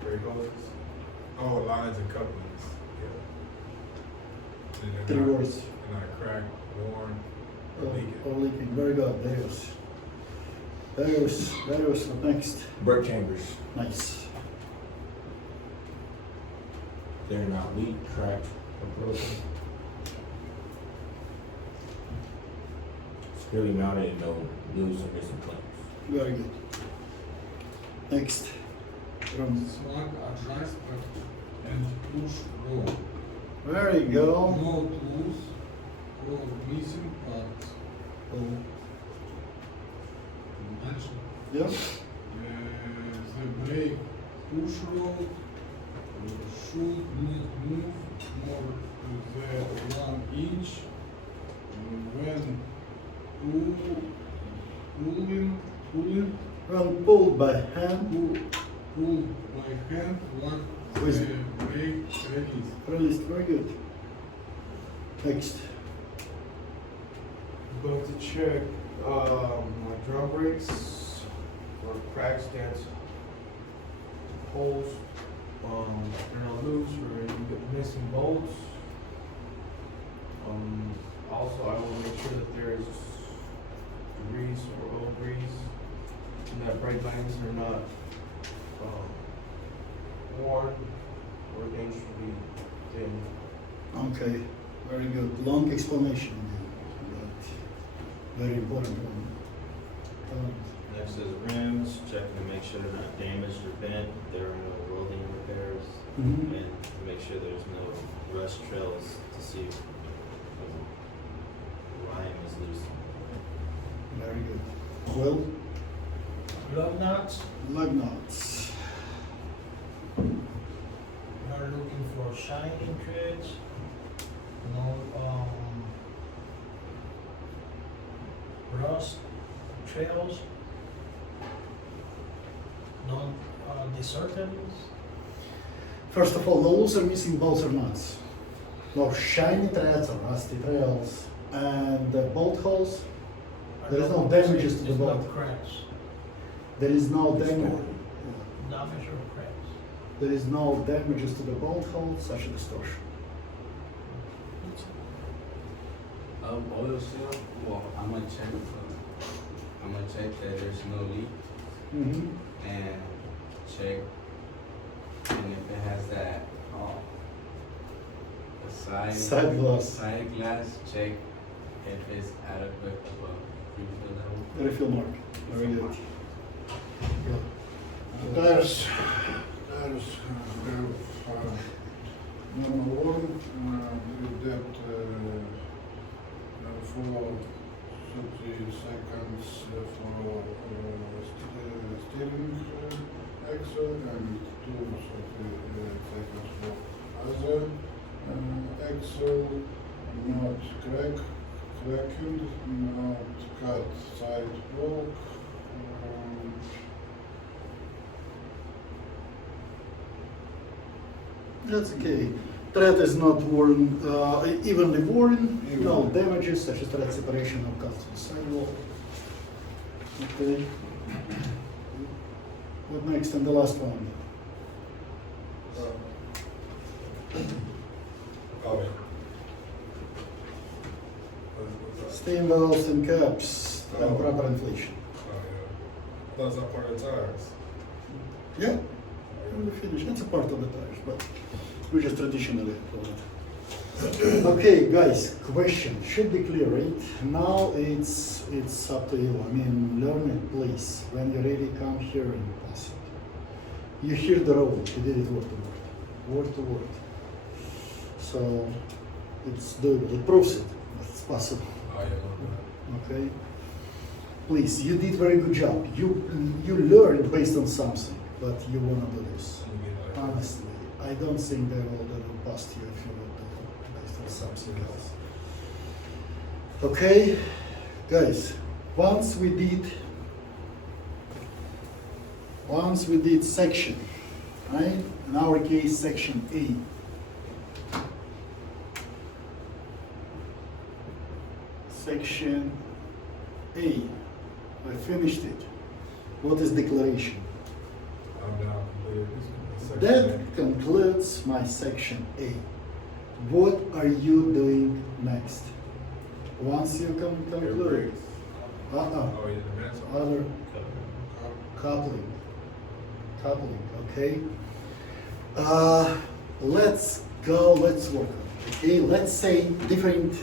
brake hoses. Oh, lines and couplings, yeah. And then Three I- words. And I crack, worn, or leak it. Oh, leaking, very good, There's next. Brake chambers, Nice. they're not weak, cracked, or broken. Securely mounted and no loose or missing planks. Very good. Next. From, Slug adjustment and push roll. there you go. No tools or missing parts. Дальше. Yep. The brake push roll should not move more than 1 inch when pulling When pulled by hand, pulled by hand once With- the brake release. released, very good. Next. I'm going to check my drum brakes for cracks, dents, holes, they're not loose or any missing bolts. Also, I will make sure that there's grease or oil grease and that brake lines are not worn or they should be thin. Okay, very good. Long explanation. But very important one. Next is rims, checking to make sure they're not damaged or bent, there are no rolling repairs, Mhm. and to make sure there's no rust trails to see if rime is loose. Very good. Well, Lug nuts, lug nuts. we are looking for shining threads, no, rust trails, no, deserted. First of all, the loose or missing bolts or nuts. No shiny threads or rusty trails. And the bolt holes, there is no damages to the There's no bolt. cracks, There is no damage. damage or cracks. There is no damages to the bolt holes, such a distortion. Oil seal, well, I'm gonna check that there's no leak Mm-hmm. and check, and if it has that, the Side glass. side glass, check if it's adequate above refill level. Refill mark. Very good. Tires have normal one, with that for 30 seconds for steering axle and 2 seconds for other axle, not cracking, not cut side block. That's okay. Thread is not worn, evenly worn, no damages such as thread separation or cuts to the sidewall. Okay. What next and the last one? Oh, yeah. Steam valves and caps and proper inflation. Oh, yeah. Those are part of the tires. Yeah, and we finish. That's a part of the tires, but we just traditionally call it. Okay, guys, question should be clear, right? Now it's up to you. I mean, learn it, please. When you're ready, come here and pass it. You hear the road. You did it word to word, word to word. So it's doable. It proves it. It's possible. Oh, yeah. Okay. Please, you did very good job. You learned based on something, but you wanna do this. Honestly, I don't think they will pass you if you will do based on something else. Okay, guys, once we did section, right? In our case, section A. Section A, I finished it. What is declaration? I'm now completed. Section That concludes my section A. What are you doing next? Once you conclude, Oh, yeah, the minutes are. other coupling, okay? Let's work on it, okay? Let's say different,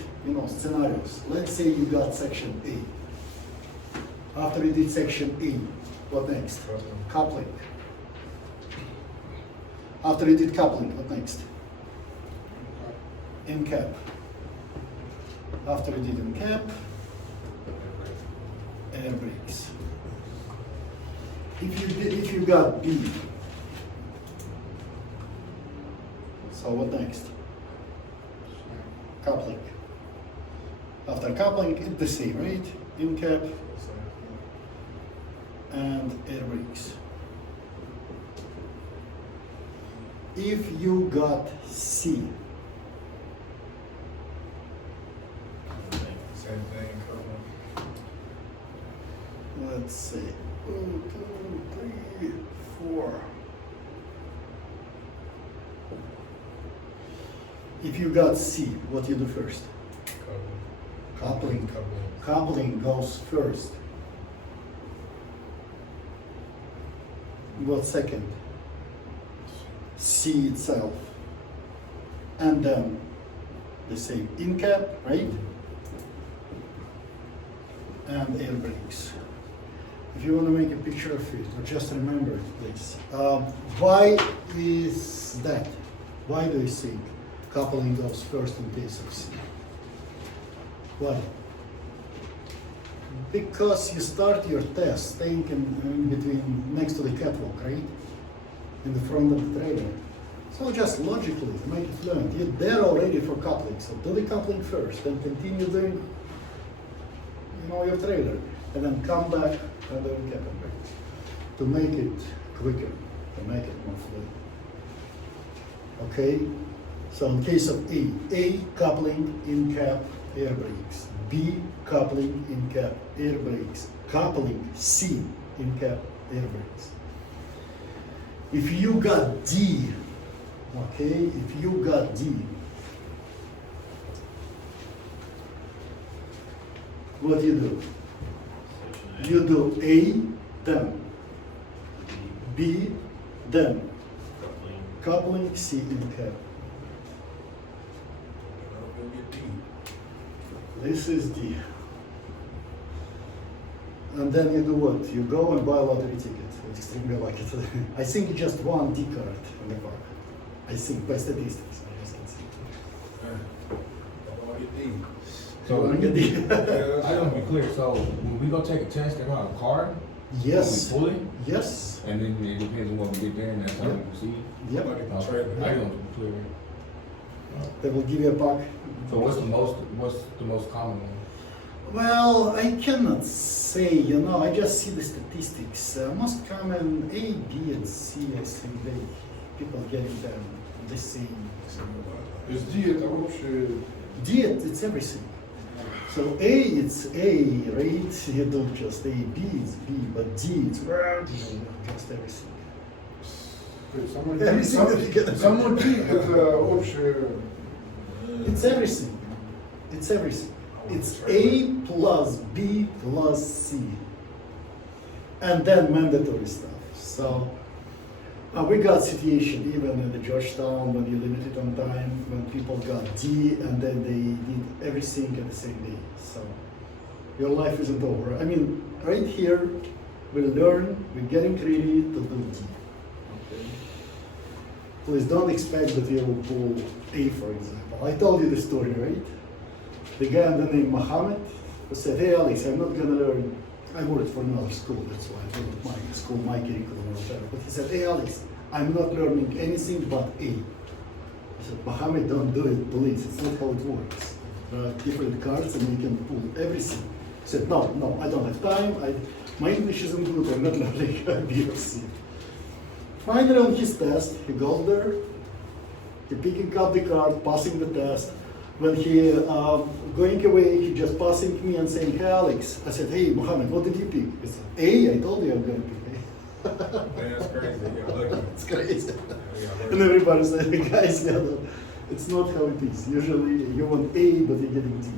scenarios. Let's say you got section A. After you did section A, what next? Coupling. After you did coupling, what next? In cap. After you did in cap, air brakes. If you got B, so what next? Coupling. After coupling, it's the same, right? In cap and air brakes. If you got C, Same thing, couple. let's see, 1, 2, 3, 4. If you got C, what you do first? Coupling. Coupling goes first. What second? C itself. And then the same in cap, right? And air brakes. If you want to make a picture of it, or just remember it, please. Why is that? Why do you think coupling goes first in case of C? Why? Because you start your test staying in between, next to the catwalk, right? In the front of the trailer. So just logically, to make it fluent, you're there already for coupling. So do the coupling first, then continue doing, your trailer, and then come back and then cap and brake. To make it quicker, to make it more fluid. Okay? So in case of A coupling in cap, air brakes. B, coupling in cap, air brakes. Coupling, C, in cap, air brakes. If you got D, okay, if you got D, what do you do? You do A, then B, then coupling, C in cap. This is D. And then you do what? You go and buy a lottery ticket. It's extremely like it. I think you just one D card in the park. I think by statistics, I just can see. So You get D. I don't be clear. So when we go take a test in our car, Yes. we pull it, Yes. and then it depends on what we get there, and that's how we proceed. Yep. I don't be clear. They will give you a pack. So what's the most common one? Well, I cannot say, I just see the statistics. Most common A, B, and C, I think people getting them the same. То есть D это общее. D, it's everything. So A, it's A, right? You don't just A, B, it's B, but D, it's just everything. То есть само Everything that you get. само D это общее. It's everything. It's everything. It's A plus B plus C. And then mandatory stuff. So we got situation even in the Georgetown when you limited on time, when people got D and then they did everything at the same day. So your life isn't over. I mean, right here, we learn, we're getting ready to do D. Okay? Please don't expect that you will pull A, for example. I told you the story, right? The guy under the name Mohammed who said, hey Alex, I'm not gonna learn, I worked for another school, that's why I told my school, my curriculum or whatever. But he said, hey Alex, I'm not learning anything but A. I said, Mohammed, don't do it, please. It's not how it works. There are different cards and you can pull everything. He said, no, I don't have time. My English isn't good. I'm not learning B or C. Finally, on his test, he goes there. He picking up the card, passing the test. When he going away, he just passing me and saying, hey, Alex. I said, hey, Mohammed, what did you pick? He said, A. I told you I'm going to pick A. Man, that's crazy. You got lucky. It's crazy. You got And lucky. everybody said, guys, yeah, no, it's not how it is. Usually you want A, but you're getting D.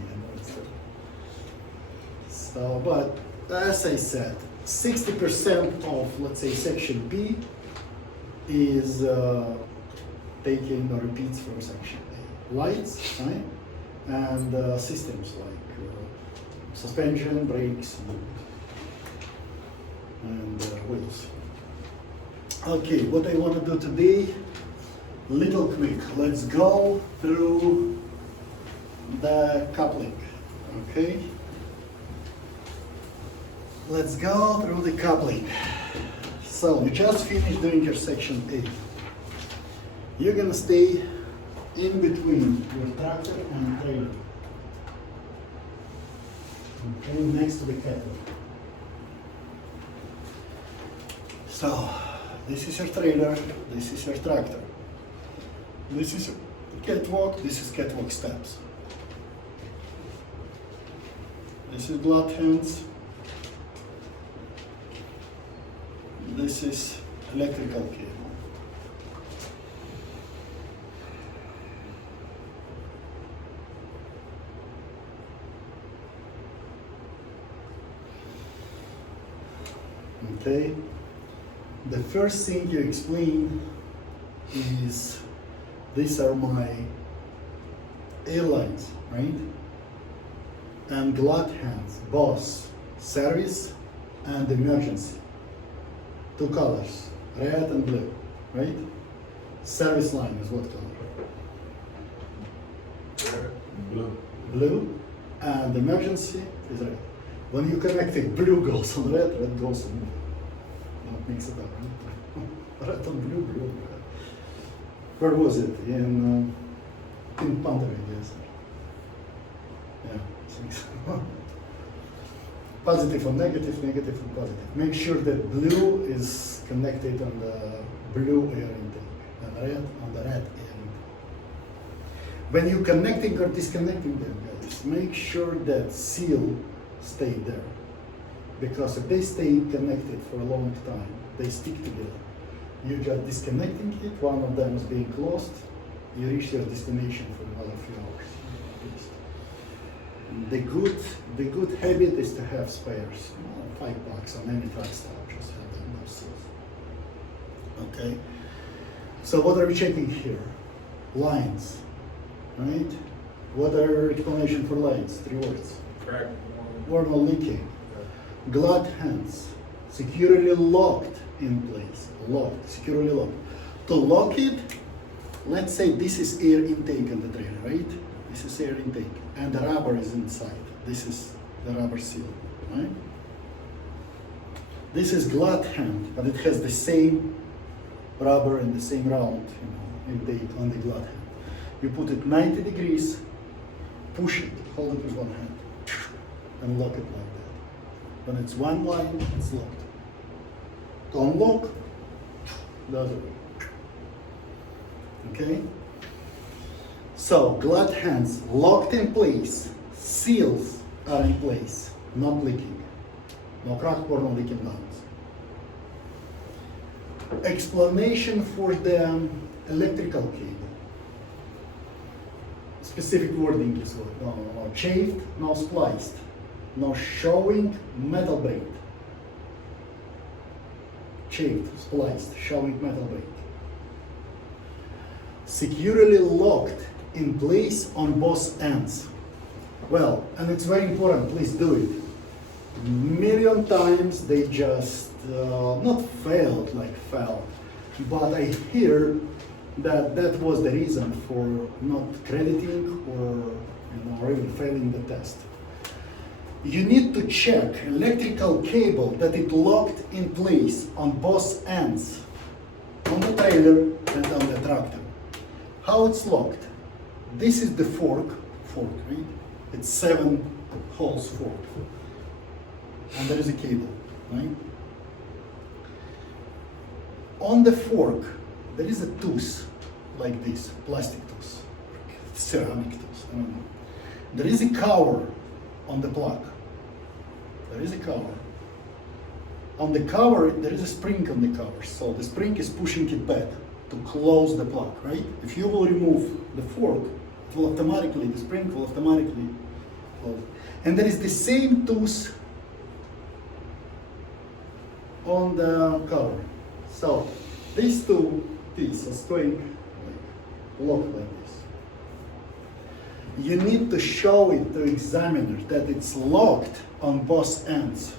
So, but as I said, 60% of, let's say, section B is taking or repeats from section A. Lights, right? And systems like suspension, brakes, and wheels. Okay, what I want to do today, little quick. Let's go through the coupling, okay? Let's go through the coupling. So you just finished doing your section A. You're gonna stay in between your tractor and trailer. Okay, next to the catwalk. So this is your trailer, this is your tractor. This is catwalk, this is catwalk steps. This is glad hands. This is electrical cable. Okay. The first thing you explain is these are my airlines, right? And glad hands, boss, service, and emergency. Two colors, red and blue, right? Service line is what color? Blue. Blue, and emergency is red. When you connect it, blue goes on red, red goes on blue. Don't mix it up, right? Red on blue, blue on red. Where was it? In Panther, I guess. Yeah, I think so. Positive or negative, negative or positive. Make sure that blue is connected on the blue air intake and red on the red air intake. When you're connecting or disconnecting them, guys, make sure that seal stay there. Because if they stay connected for a long time, they stick together. You're just disconnecting it, one of them is being closed, you reach your destination for another few hours at least. The good habit is to have spares, $5 on any truck stop, just have them those seals. Okay, so what are we checking here? Lines, right? What are explanation for lines? 3 words. Crack. Worm or leaking. Glad hands, securely locked in place, locked, securely locked. To lock it, let's say this is air intake in the trailer, right? This is air intake, and the rubber is inside. This is the rubber seal, right? This is glad hand, but it has the same rubber and the same round, intake on the glad hand. You put it 90 degrees, push it, hold it with one hand, and lock it like that. When it's one line, it's locked. To unlock, the other way. Okay? So, glad hands locked in place, seals are in place, not leaking. No crack or no leaking lines. Explanation for the electrical cable. Specific wording is what? No chafed, no spliced. No showing metal braid. Chafed, spliced, showing metal braid. Securely locked in place on both ends. Well, and it's very important, please do it. Million times they just not failed like fell, but I hear that that was the reason for not crediting or even failing the test. You need to check electrical cable that it locked in place on both ends. on the trailer and on the tractor. How it's locked? This is the fork, right? It's 7 holes fork. And there is a cable, right? On the fork, there is a tooth like this, plastic tooth, ceramic tooth, I don't know. There is a cover on the plug. There is a cover. On the cover, there is a spring on the cover, so the spring is pushing it back to close the plug, right? If you will remove the fork, it will automatically, the spring will automatically close. And there is the same tooth on the cover. So these two pieces are going like, locked like this. You need to show it to examiner that it's locked on both ends.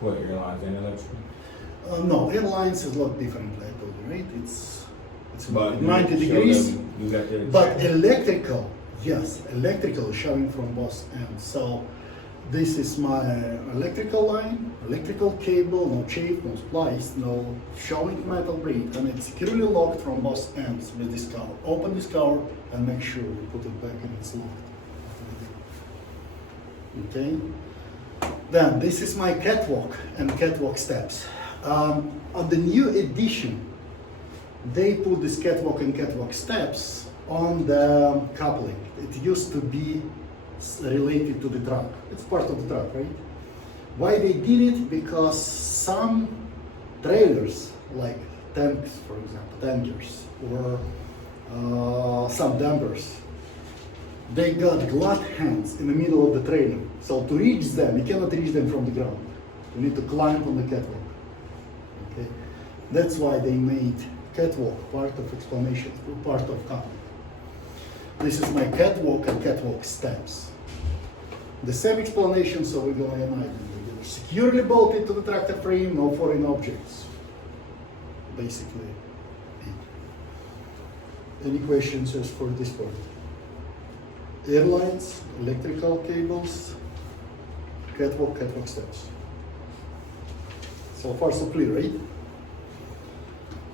What, airlines and electrical? No, airlines is locked differently, I told you, right? It's But 90 you show degrees. them you got the But electrical, yes, electrical is showing from both ends. So this is my electrical line, electrical cable, no chafe, no splice, no showing metal braid, and it's securely locked from both ends with this cover. Open this cover and make sure you put it back and it's locked. Okay? Then this is my catwalk and catwalk steps. On the new edition, they put this catwalk and catwalk steps on the coupling. It used to be related to the truck. It's part of the truck, right? Why they did it? Because some trailers, like tanks, for example, tankers, or some dampers, they got glad hands in the middle of the trailer. So to reach them, you cannot reach them from the ground. You need to climb on the catwalk. Okay, that's why they made catwalk part of explanation, part of coupling. This is my catwalk and catwalk steps. The same explanation, so we're going to imagine. They're securely bolted to the tractor frame, no foreign objects. Basically. Any questions as for this part? Airlines, electrical cables, catwalk steps. So far so clear, right?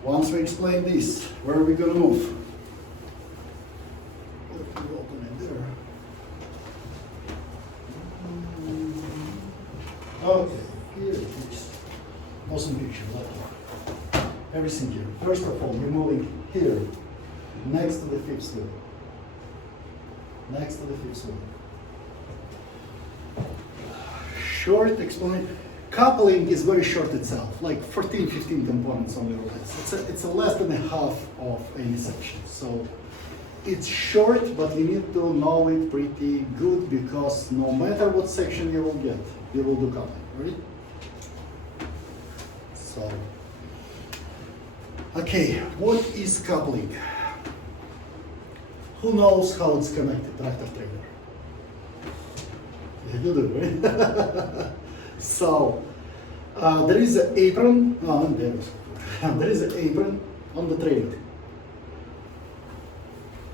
Once we explain this, where are we going to move? Let me open it there. Okay, here it is. Awesome picture, look. Everything here. First of all, we're moving here, next to the fifth wheel. Next to the fifth wheel. Short explanation. Coupling is very short itself, like 14, 15 components on the less. It's a less than a half of any section. So it's short, but you need to know it pretty good because no matter what section you will get, you will do coupling, right? So, okay, what is coupling? Who knows how it's connected, tractor trailer? Yeah, you do, right? So, there is an apron, there is an apron on the trailer.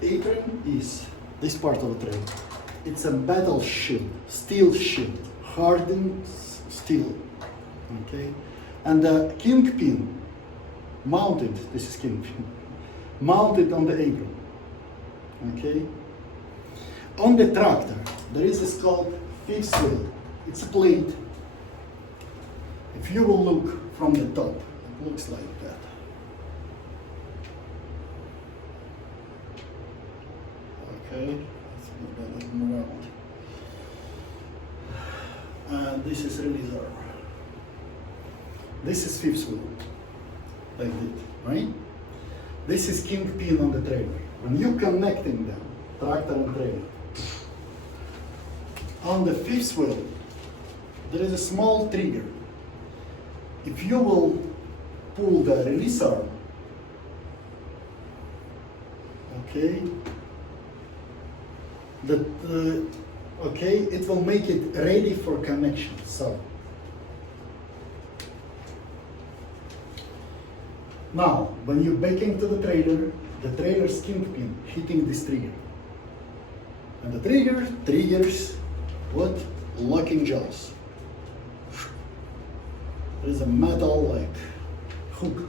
Apron is this part of the trailer. It's a metal shield, steel shield, hardened steel, okay? And the kingpin mounted, this is kingpin, mounted on the apron, okay? On the tractor, there is this called fifth wheel. It's a plate. If you will look from the top, it looks like that. Okay, let's move that a little more around. And this is releaser. This is fifth wheel, like this, right? This is kingpin on the trailer. When you're connecting them, tractor and trailer, on the fifth wheel, there is a small trigger. If you will pull the release arm, okay, it will make it ready for connection. So now, when you back into the trailer's kingpin hitting this trigger, and the trigger triggers what? Locking jaws. There is a metal like hook.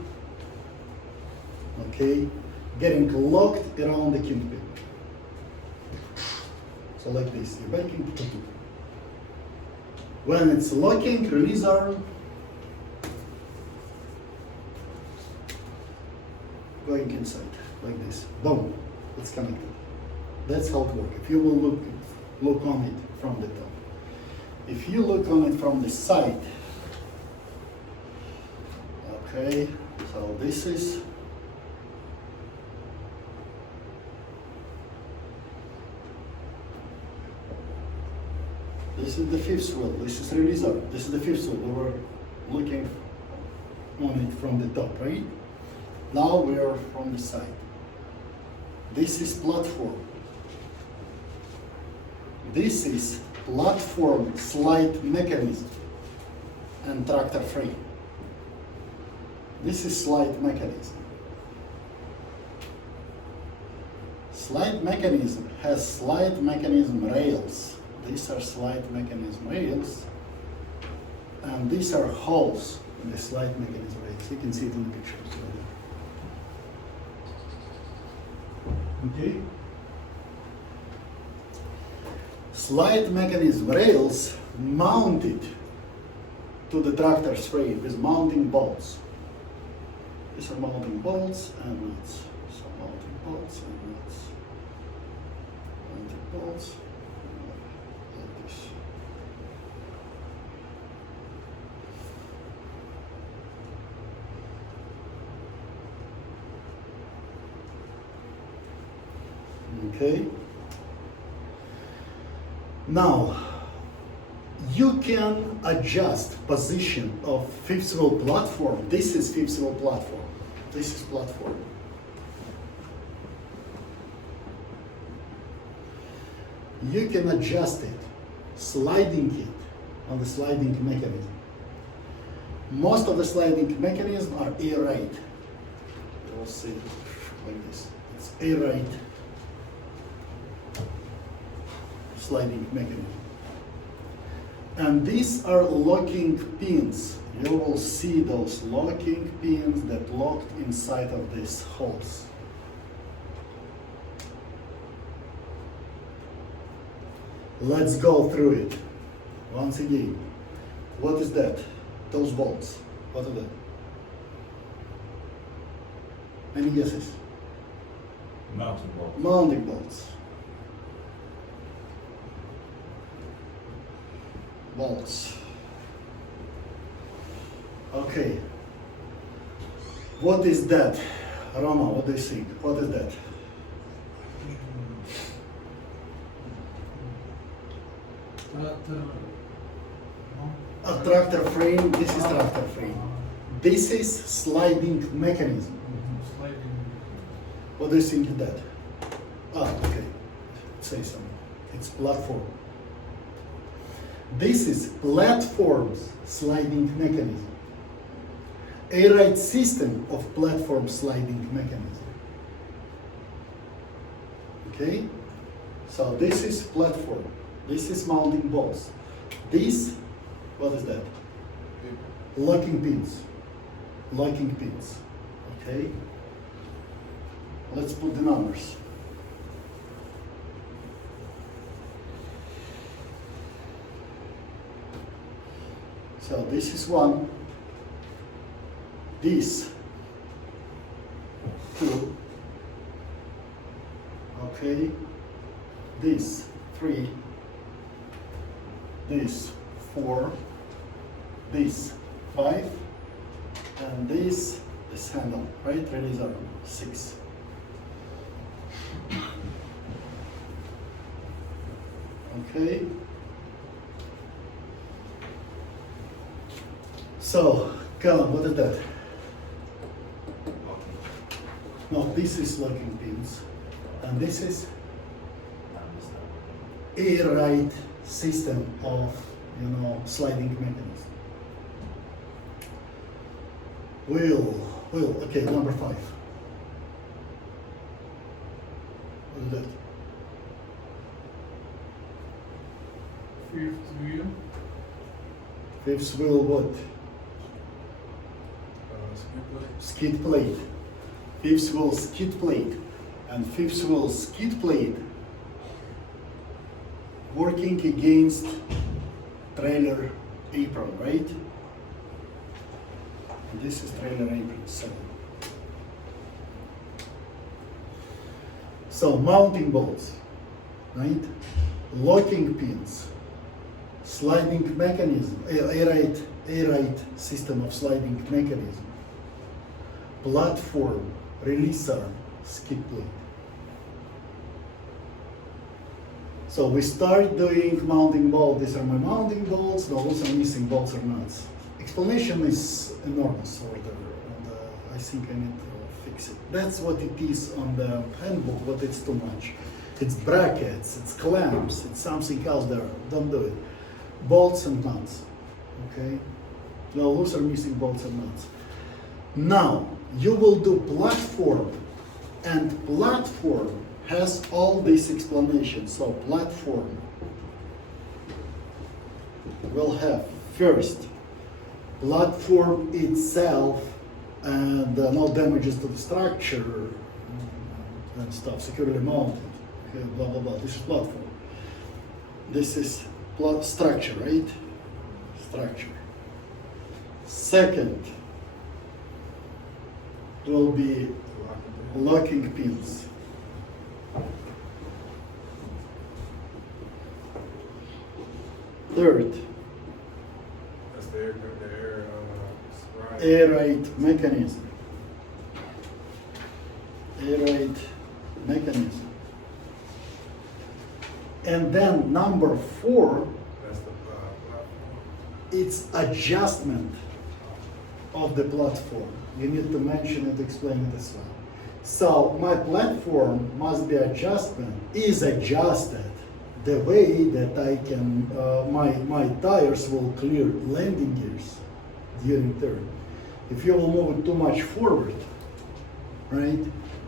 Okay, getting locked around the kingpin. So like this, you're banking. When it's locking, release arm. Going inside, like this. Boom, it's connected. That's how it works. If you will look on it from the top. If you look on it from the side, okay, so this is the fifth wheel. This is release arm. This is the fifth wheel. We were looking on it from the top, right? Now we are from the side. This is platform. This is platform slide mechanism and tractor frame. This is slide mechanism. Slide mechanism has slide mechanism rails. These are slide mechanism rails, and these are holes in the slide mechanism rails. You can see it in the pictures. Okay. Slide mechanism rails mounted to the tractor's frame with mounting bolts. These are mounting bolts and nuts. So mounting bolts and nuts. Mounting bolts. Like this. Okay. Now, you can adjust position of fifth wheel platform. This is fifth wheel platform. This is platform. You can adjust it, sliding it on the sliding mechanism. Most of the sliding mechanisms are air ride. You'll see like this. It's air ride sliding mechanism. And these are locking pins. You will see those locking pins that locked inside of these holes. Let's go through it once again. What is that? Those bolts. What are that? Any guesses? Mounting bolts. Mounting bolts. Bolts. Okay. What is that? Roma, what do you think? What is that? A tractor frame. This is tractor frame. This is sliding mechanism. What do you think of that? Ah, okay. Say something. It's platform. This is platform's sliding mechanism. Air ride system of platform sliding mechanism. Okay? So this is platform. This is mounting bolts. This, what is that? Locking pins. Locking pins. Okay? Let's put the numbers. So this is 1, this 2, okay, this 3, this 4, this 5, and this handle, right? Release arm 6. Okay. So, Callum, what is that? No, this is locking pins, and this is air ride system of, sliding mechanism. Wheel, okay, number 5. What is that? Fifth wheel. Fifth wheel, what? Skip. skid plate, fifth wheel skid plate, and fifth wheel skid plate working against trailer apron, right? This is trailer apron 7. So mounting bolts, right? Locking pins, sliding mechanism, air-ride system of sliding mechanism, platform, release arm, skid plate. So we start doing mounting bolt. These are my mounting bolts. Those are missing bolts or nuts. Explanation is enormous over there, and I think I need to fix it. That's what it is on the handbook, but it's too much. It's brackets, it's clamps, it's something else there. Don't do it. Bolts and nuts, okay? No, those are missing bolts and nuts. Now, you will do platform, and platform has all these explanations. So platform will have first, platform itself and no damages to the structure and stuff, securely mounted, okay, blah, blah, blah. This is platform. This is structure, right? Structure. Second will be locking pins. Third, That's the air-ride mechanism. Air-ride mechanism. And then number 4, That's the platform. it's adjustment of the platform. You need to mention it, explain it as well. So my platform must be is adjusted the way that I can, my tires will clear landing gears during turn. If you will move it too much forward, right,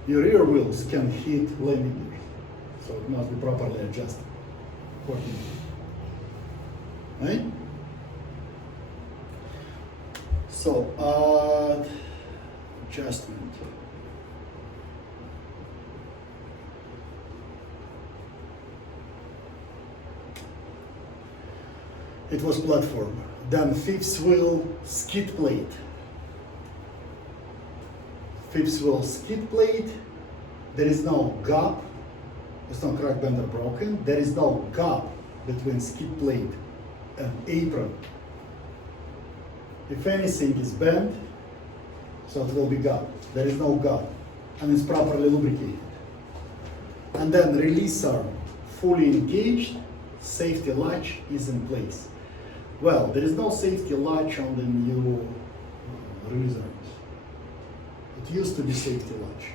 your rear wheels can hit landing gears. So it must be properly adjusted accordingly. Right? So, adjustment. It was platform. Then fifth wheel skid plate. Fifth wheel skid plate. There is no gap. There's no crack, bend, or broken. There is no gap between skid plate and apron. If anything is bent, so it will be gap. There is no gap, and it's properly lubricated. And then release arm, fully engaged, safety latch is in place. Well, there is no safety latch on the new release arms. It used to be safety latch.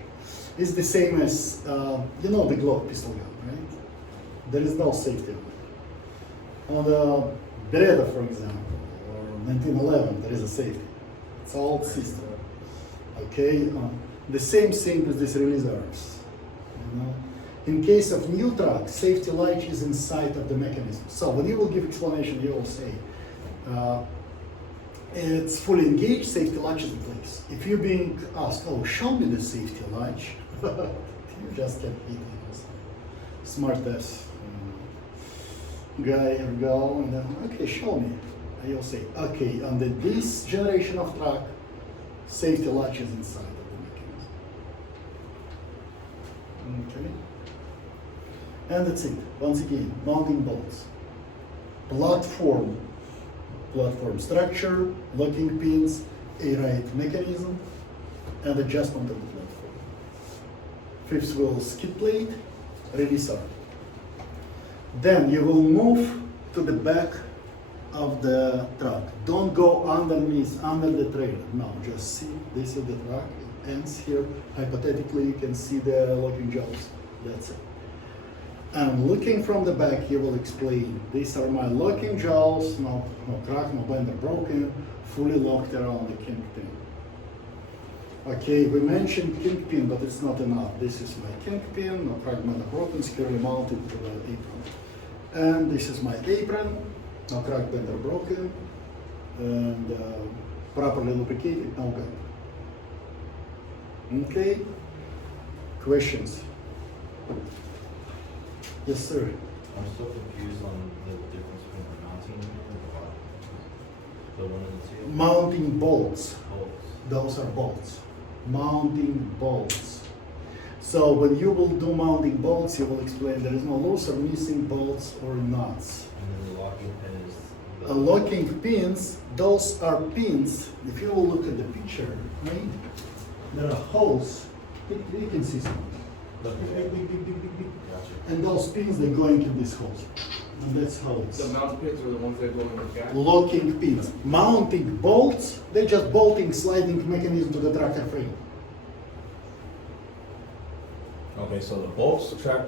It's the same as, you know, the Glock pistol gun, right? There is no safety latch. On the Beretta, for example, or 1911, there is a safety. It's an old system. Okay, the same thing with these release arms. You know? In case of new truck, safety latch is inside of the mechanism. So when you will give explanation, you will say, it's fully engaged, safety latch is in place. If you're being asked, oh, show me the safety latch, you just can't beat it. Smart ass guy or girl, and then, okay, show me. And you'll say, okay, under this generation of truck, safety latch is inside of the mechanism. Okay. And that's it. Once again, mounting bolts, platform structure, locking pins, air-ride mechanism, and adjustment of the platform. Fifth wheel skid plate, release arm. Then you will move to the back of the truck. Don't go underneath, under the trailer. No, just see, this is the truck, it ends here. Hypothetically, you can see the locking jaws. That's it. And looking from the back, he will explain, these are my locking jaws, no crack, no bend or broken, fully locked around the kingpin. Okay, we mentioned kingpin, but it's not enough. This is my kingpin, no crack, bend or broken, securely mounted to the apron. And this is my apron, no crack, bend or broken, and properly lubricated, no gap. Okay? Questions? Yes, sir. I'm still confused on the difference between the mounting and the bottom. The one and the two. Mounting bolts. Bolts. Those are bolts. Mounting bolts. So when you will do mounting bolts, you will explain there is no loose or missing bolts or nuts. And then the locking pin is. The Locking pins, those are pins. If you will look at the picture, right? There are holes. You can see some. Gotcha. And those pins, they go into these holes. And that's how it's. The mount pins are the ones that go in the cab? Locking pins. Mounting bolts, they're just bolting sliding mechanism to the tractor frame. Okay, so the bolts trap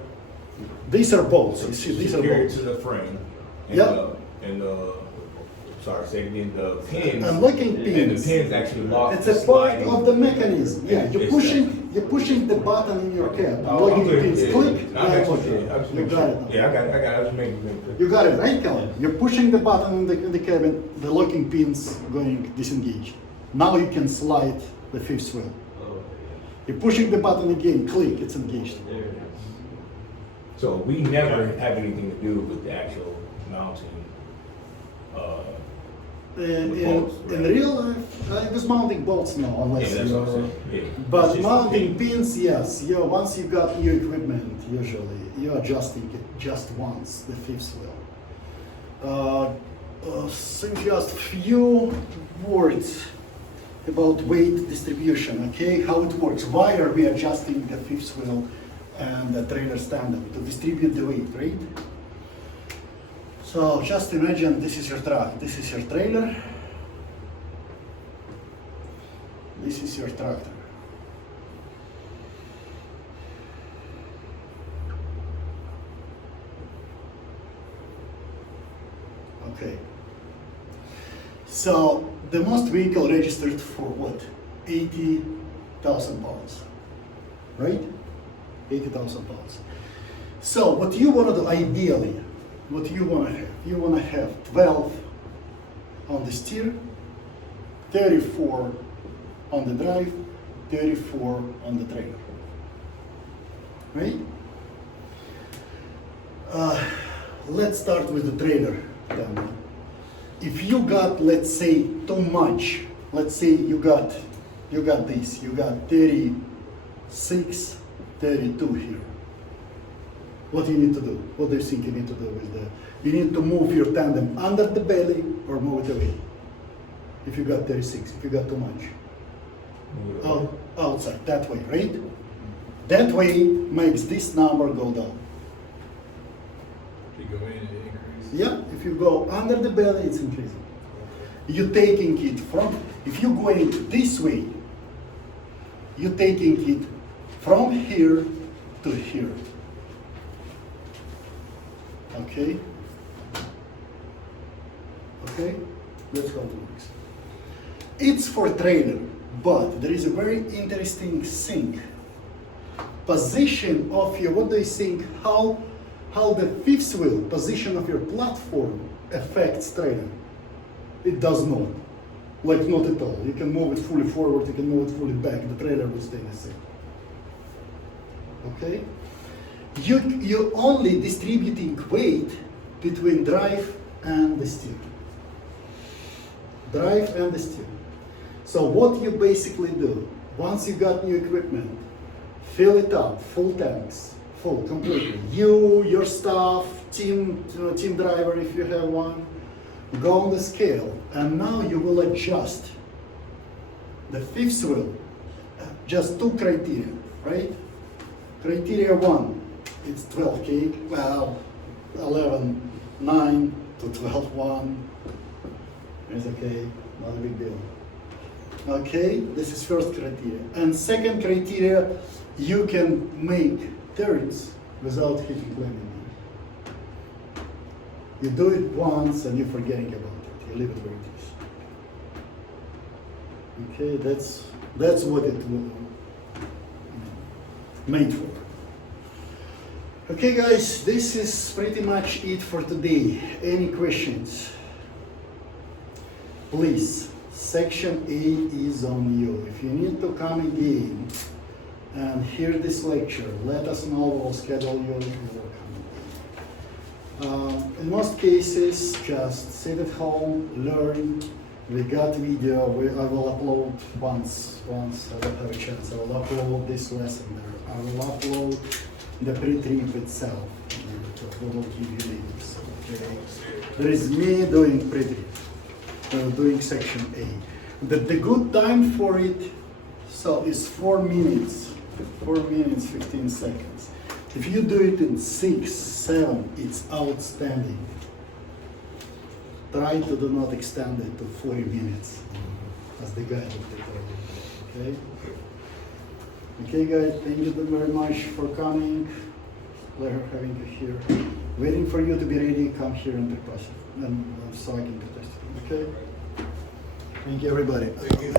These are bolts. You see, these are secure bolts. to the frame. And Yep. and sorry, say it again, the pins. And locking And pins. the pins actually lock. It's the a part sliding. of the mechanism. Yeah, And you're it's pushing the button in your cab. Oh, Locking I'm good. pins, Yeah, click. yeah. I yeah, got okay. you. Yeah, I just You make got sure. it. Yeah, I got it. I just made it. You got it, right, Calvin? You're pushing the button in the cabin, the locking pins going disengaged. Now you can slide the fifth wheel. Oh, You're pushing the button again, click, it's engaged. yeah. There it is. So we never have anything to do with the actual mounting. In, The bolts, in right. real life, it was mounting bolts now, Yeah, unless that's what I'm you're. saying. Yeah. It's But just mounting the pin. pins, yes. Once you got new equipment, usually you're adjusting it just once, the fifth wheel. So just few words about weight distribution. Okay, how it works? Why are we adjusting the fifth wheel and the trailer stand-up to distribute the weight, right? So just imagine this is your truck, this is your trailer, this is your tractor. Okay. So the most vehicle registered for what? 80,000 pounds, right? 80,000 pounds. So what you want to do ideally, what you want to have? You want to have 12 on the steer, 34 on the drive, 34 on the trailer, right? Let's start with the trailer then. If you got, let's say, too much, let's say you got this, you got 36, 32 here. What do you need to do? What do you think you need to do with that? You need to move your tandem under the belly or move it away. If you got 36, if you got too much. Move it over. Outside, that way, right? That way makes this number go down. If you go in, it increases. Yeah, if you go under the belly, it's increasing. You're taking it from, if you go in this way, you're taking it from here to here. Okay? Okay? That's how it works. It's for trailer, but there is a very interesting thing. Position of your, what do you think, how the fifth wheel, position of your platform affects trailer? It does not. Like not at all. You can move it fully forward, you can move it fully back, the trailer will stay the same. Okay? You're only distributing weight between drive and the steer. Drive and the steer. So what you basically do, once you got new equipment, fill it up, full tanks, full, completely. You, your staff, team driver if you have one, go on the scale, and now you will adjust the fifth wheel. Just two criteria, right? Criteria one, it's 12K, well, 11.9 to 12.1. It's okay, not a big deal. Okay, this is first criteria. And second criteria, you can make turns without hitting landing. You do it once and you're forgetting about it. You leave it where it is. Okay, that's what it will made for. Okay guys, this is pretty much it for today. Any questions? Please Section 8 is on you. If you need to come again and hear this lecture, let us know, we'll schedule you. You will come. In most cases, just sit at home, learn. We got video, I will upload once I will have a chance. I will upload this lesson there. I will upload the pre-trip itself. We will give you links. Okay? There is me doing pre-trip, doing section A. The good time for it is 4 minutes. 4 minutes, 15 seconds. If you do it in 6, 7, it's outstanding. Try to do not extend it to 40 minutes, as the guide will tell you. Okay? Okay, guys, thank you very much for coming. Pleasure having you here. Waiting for you to be ready, come here and prepare. And so I can test it. Okay? Thank you, everybody. Thank you.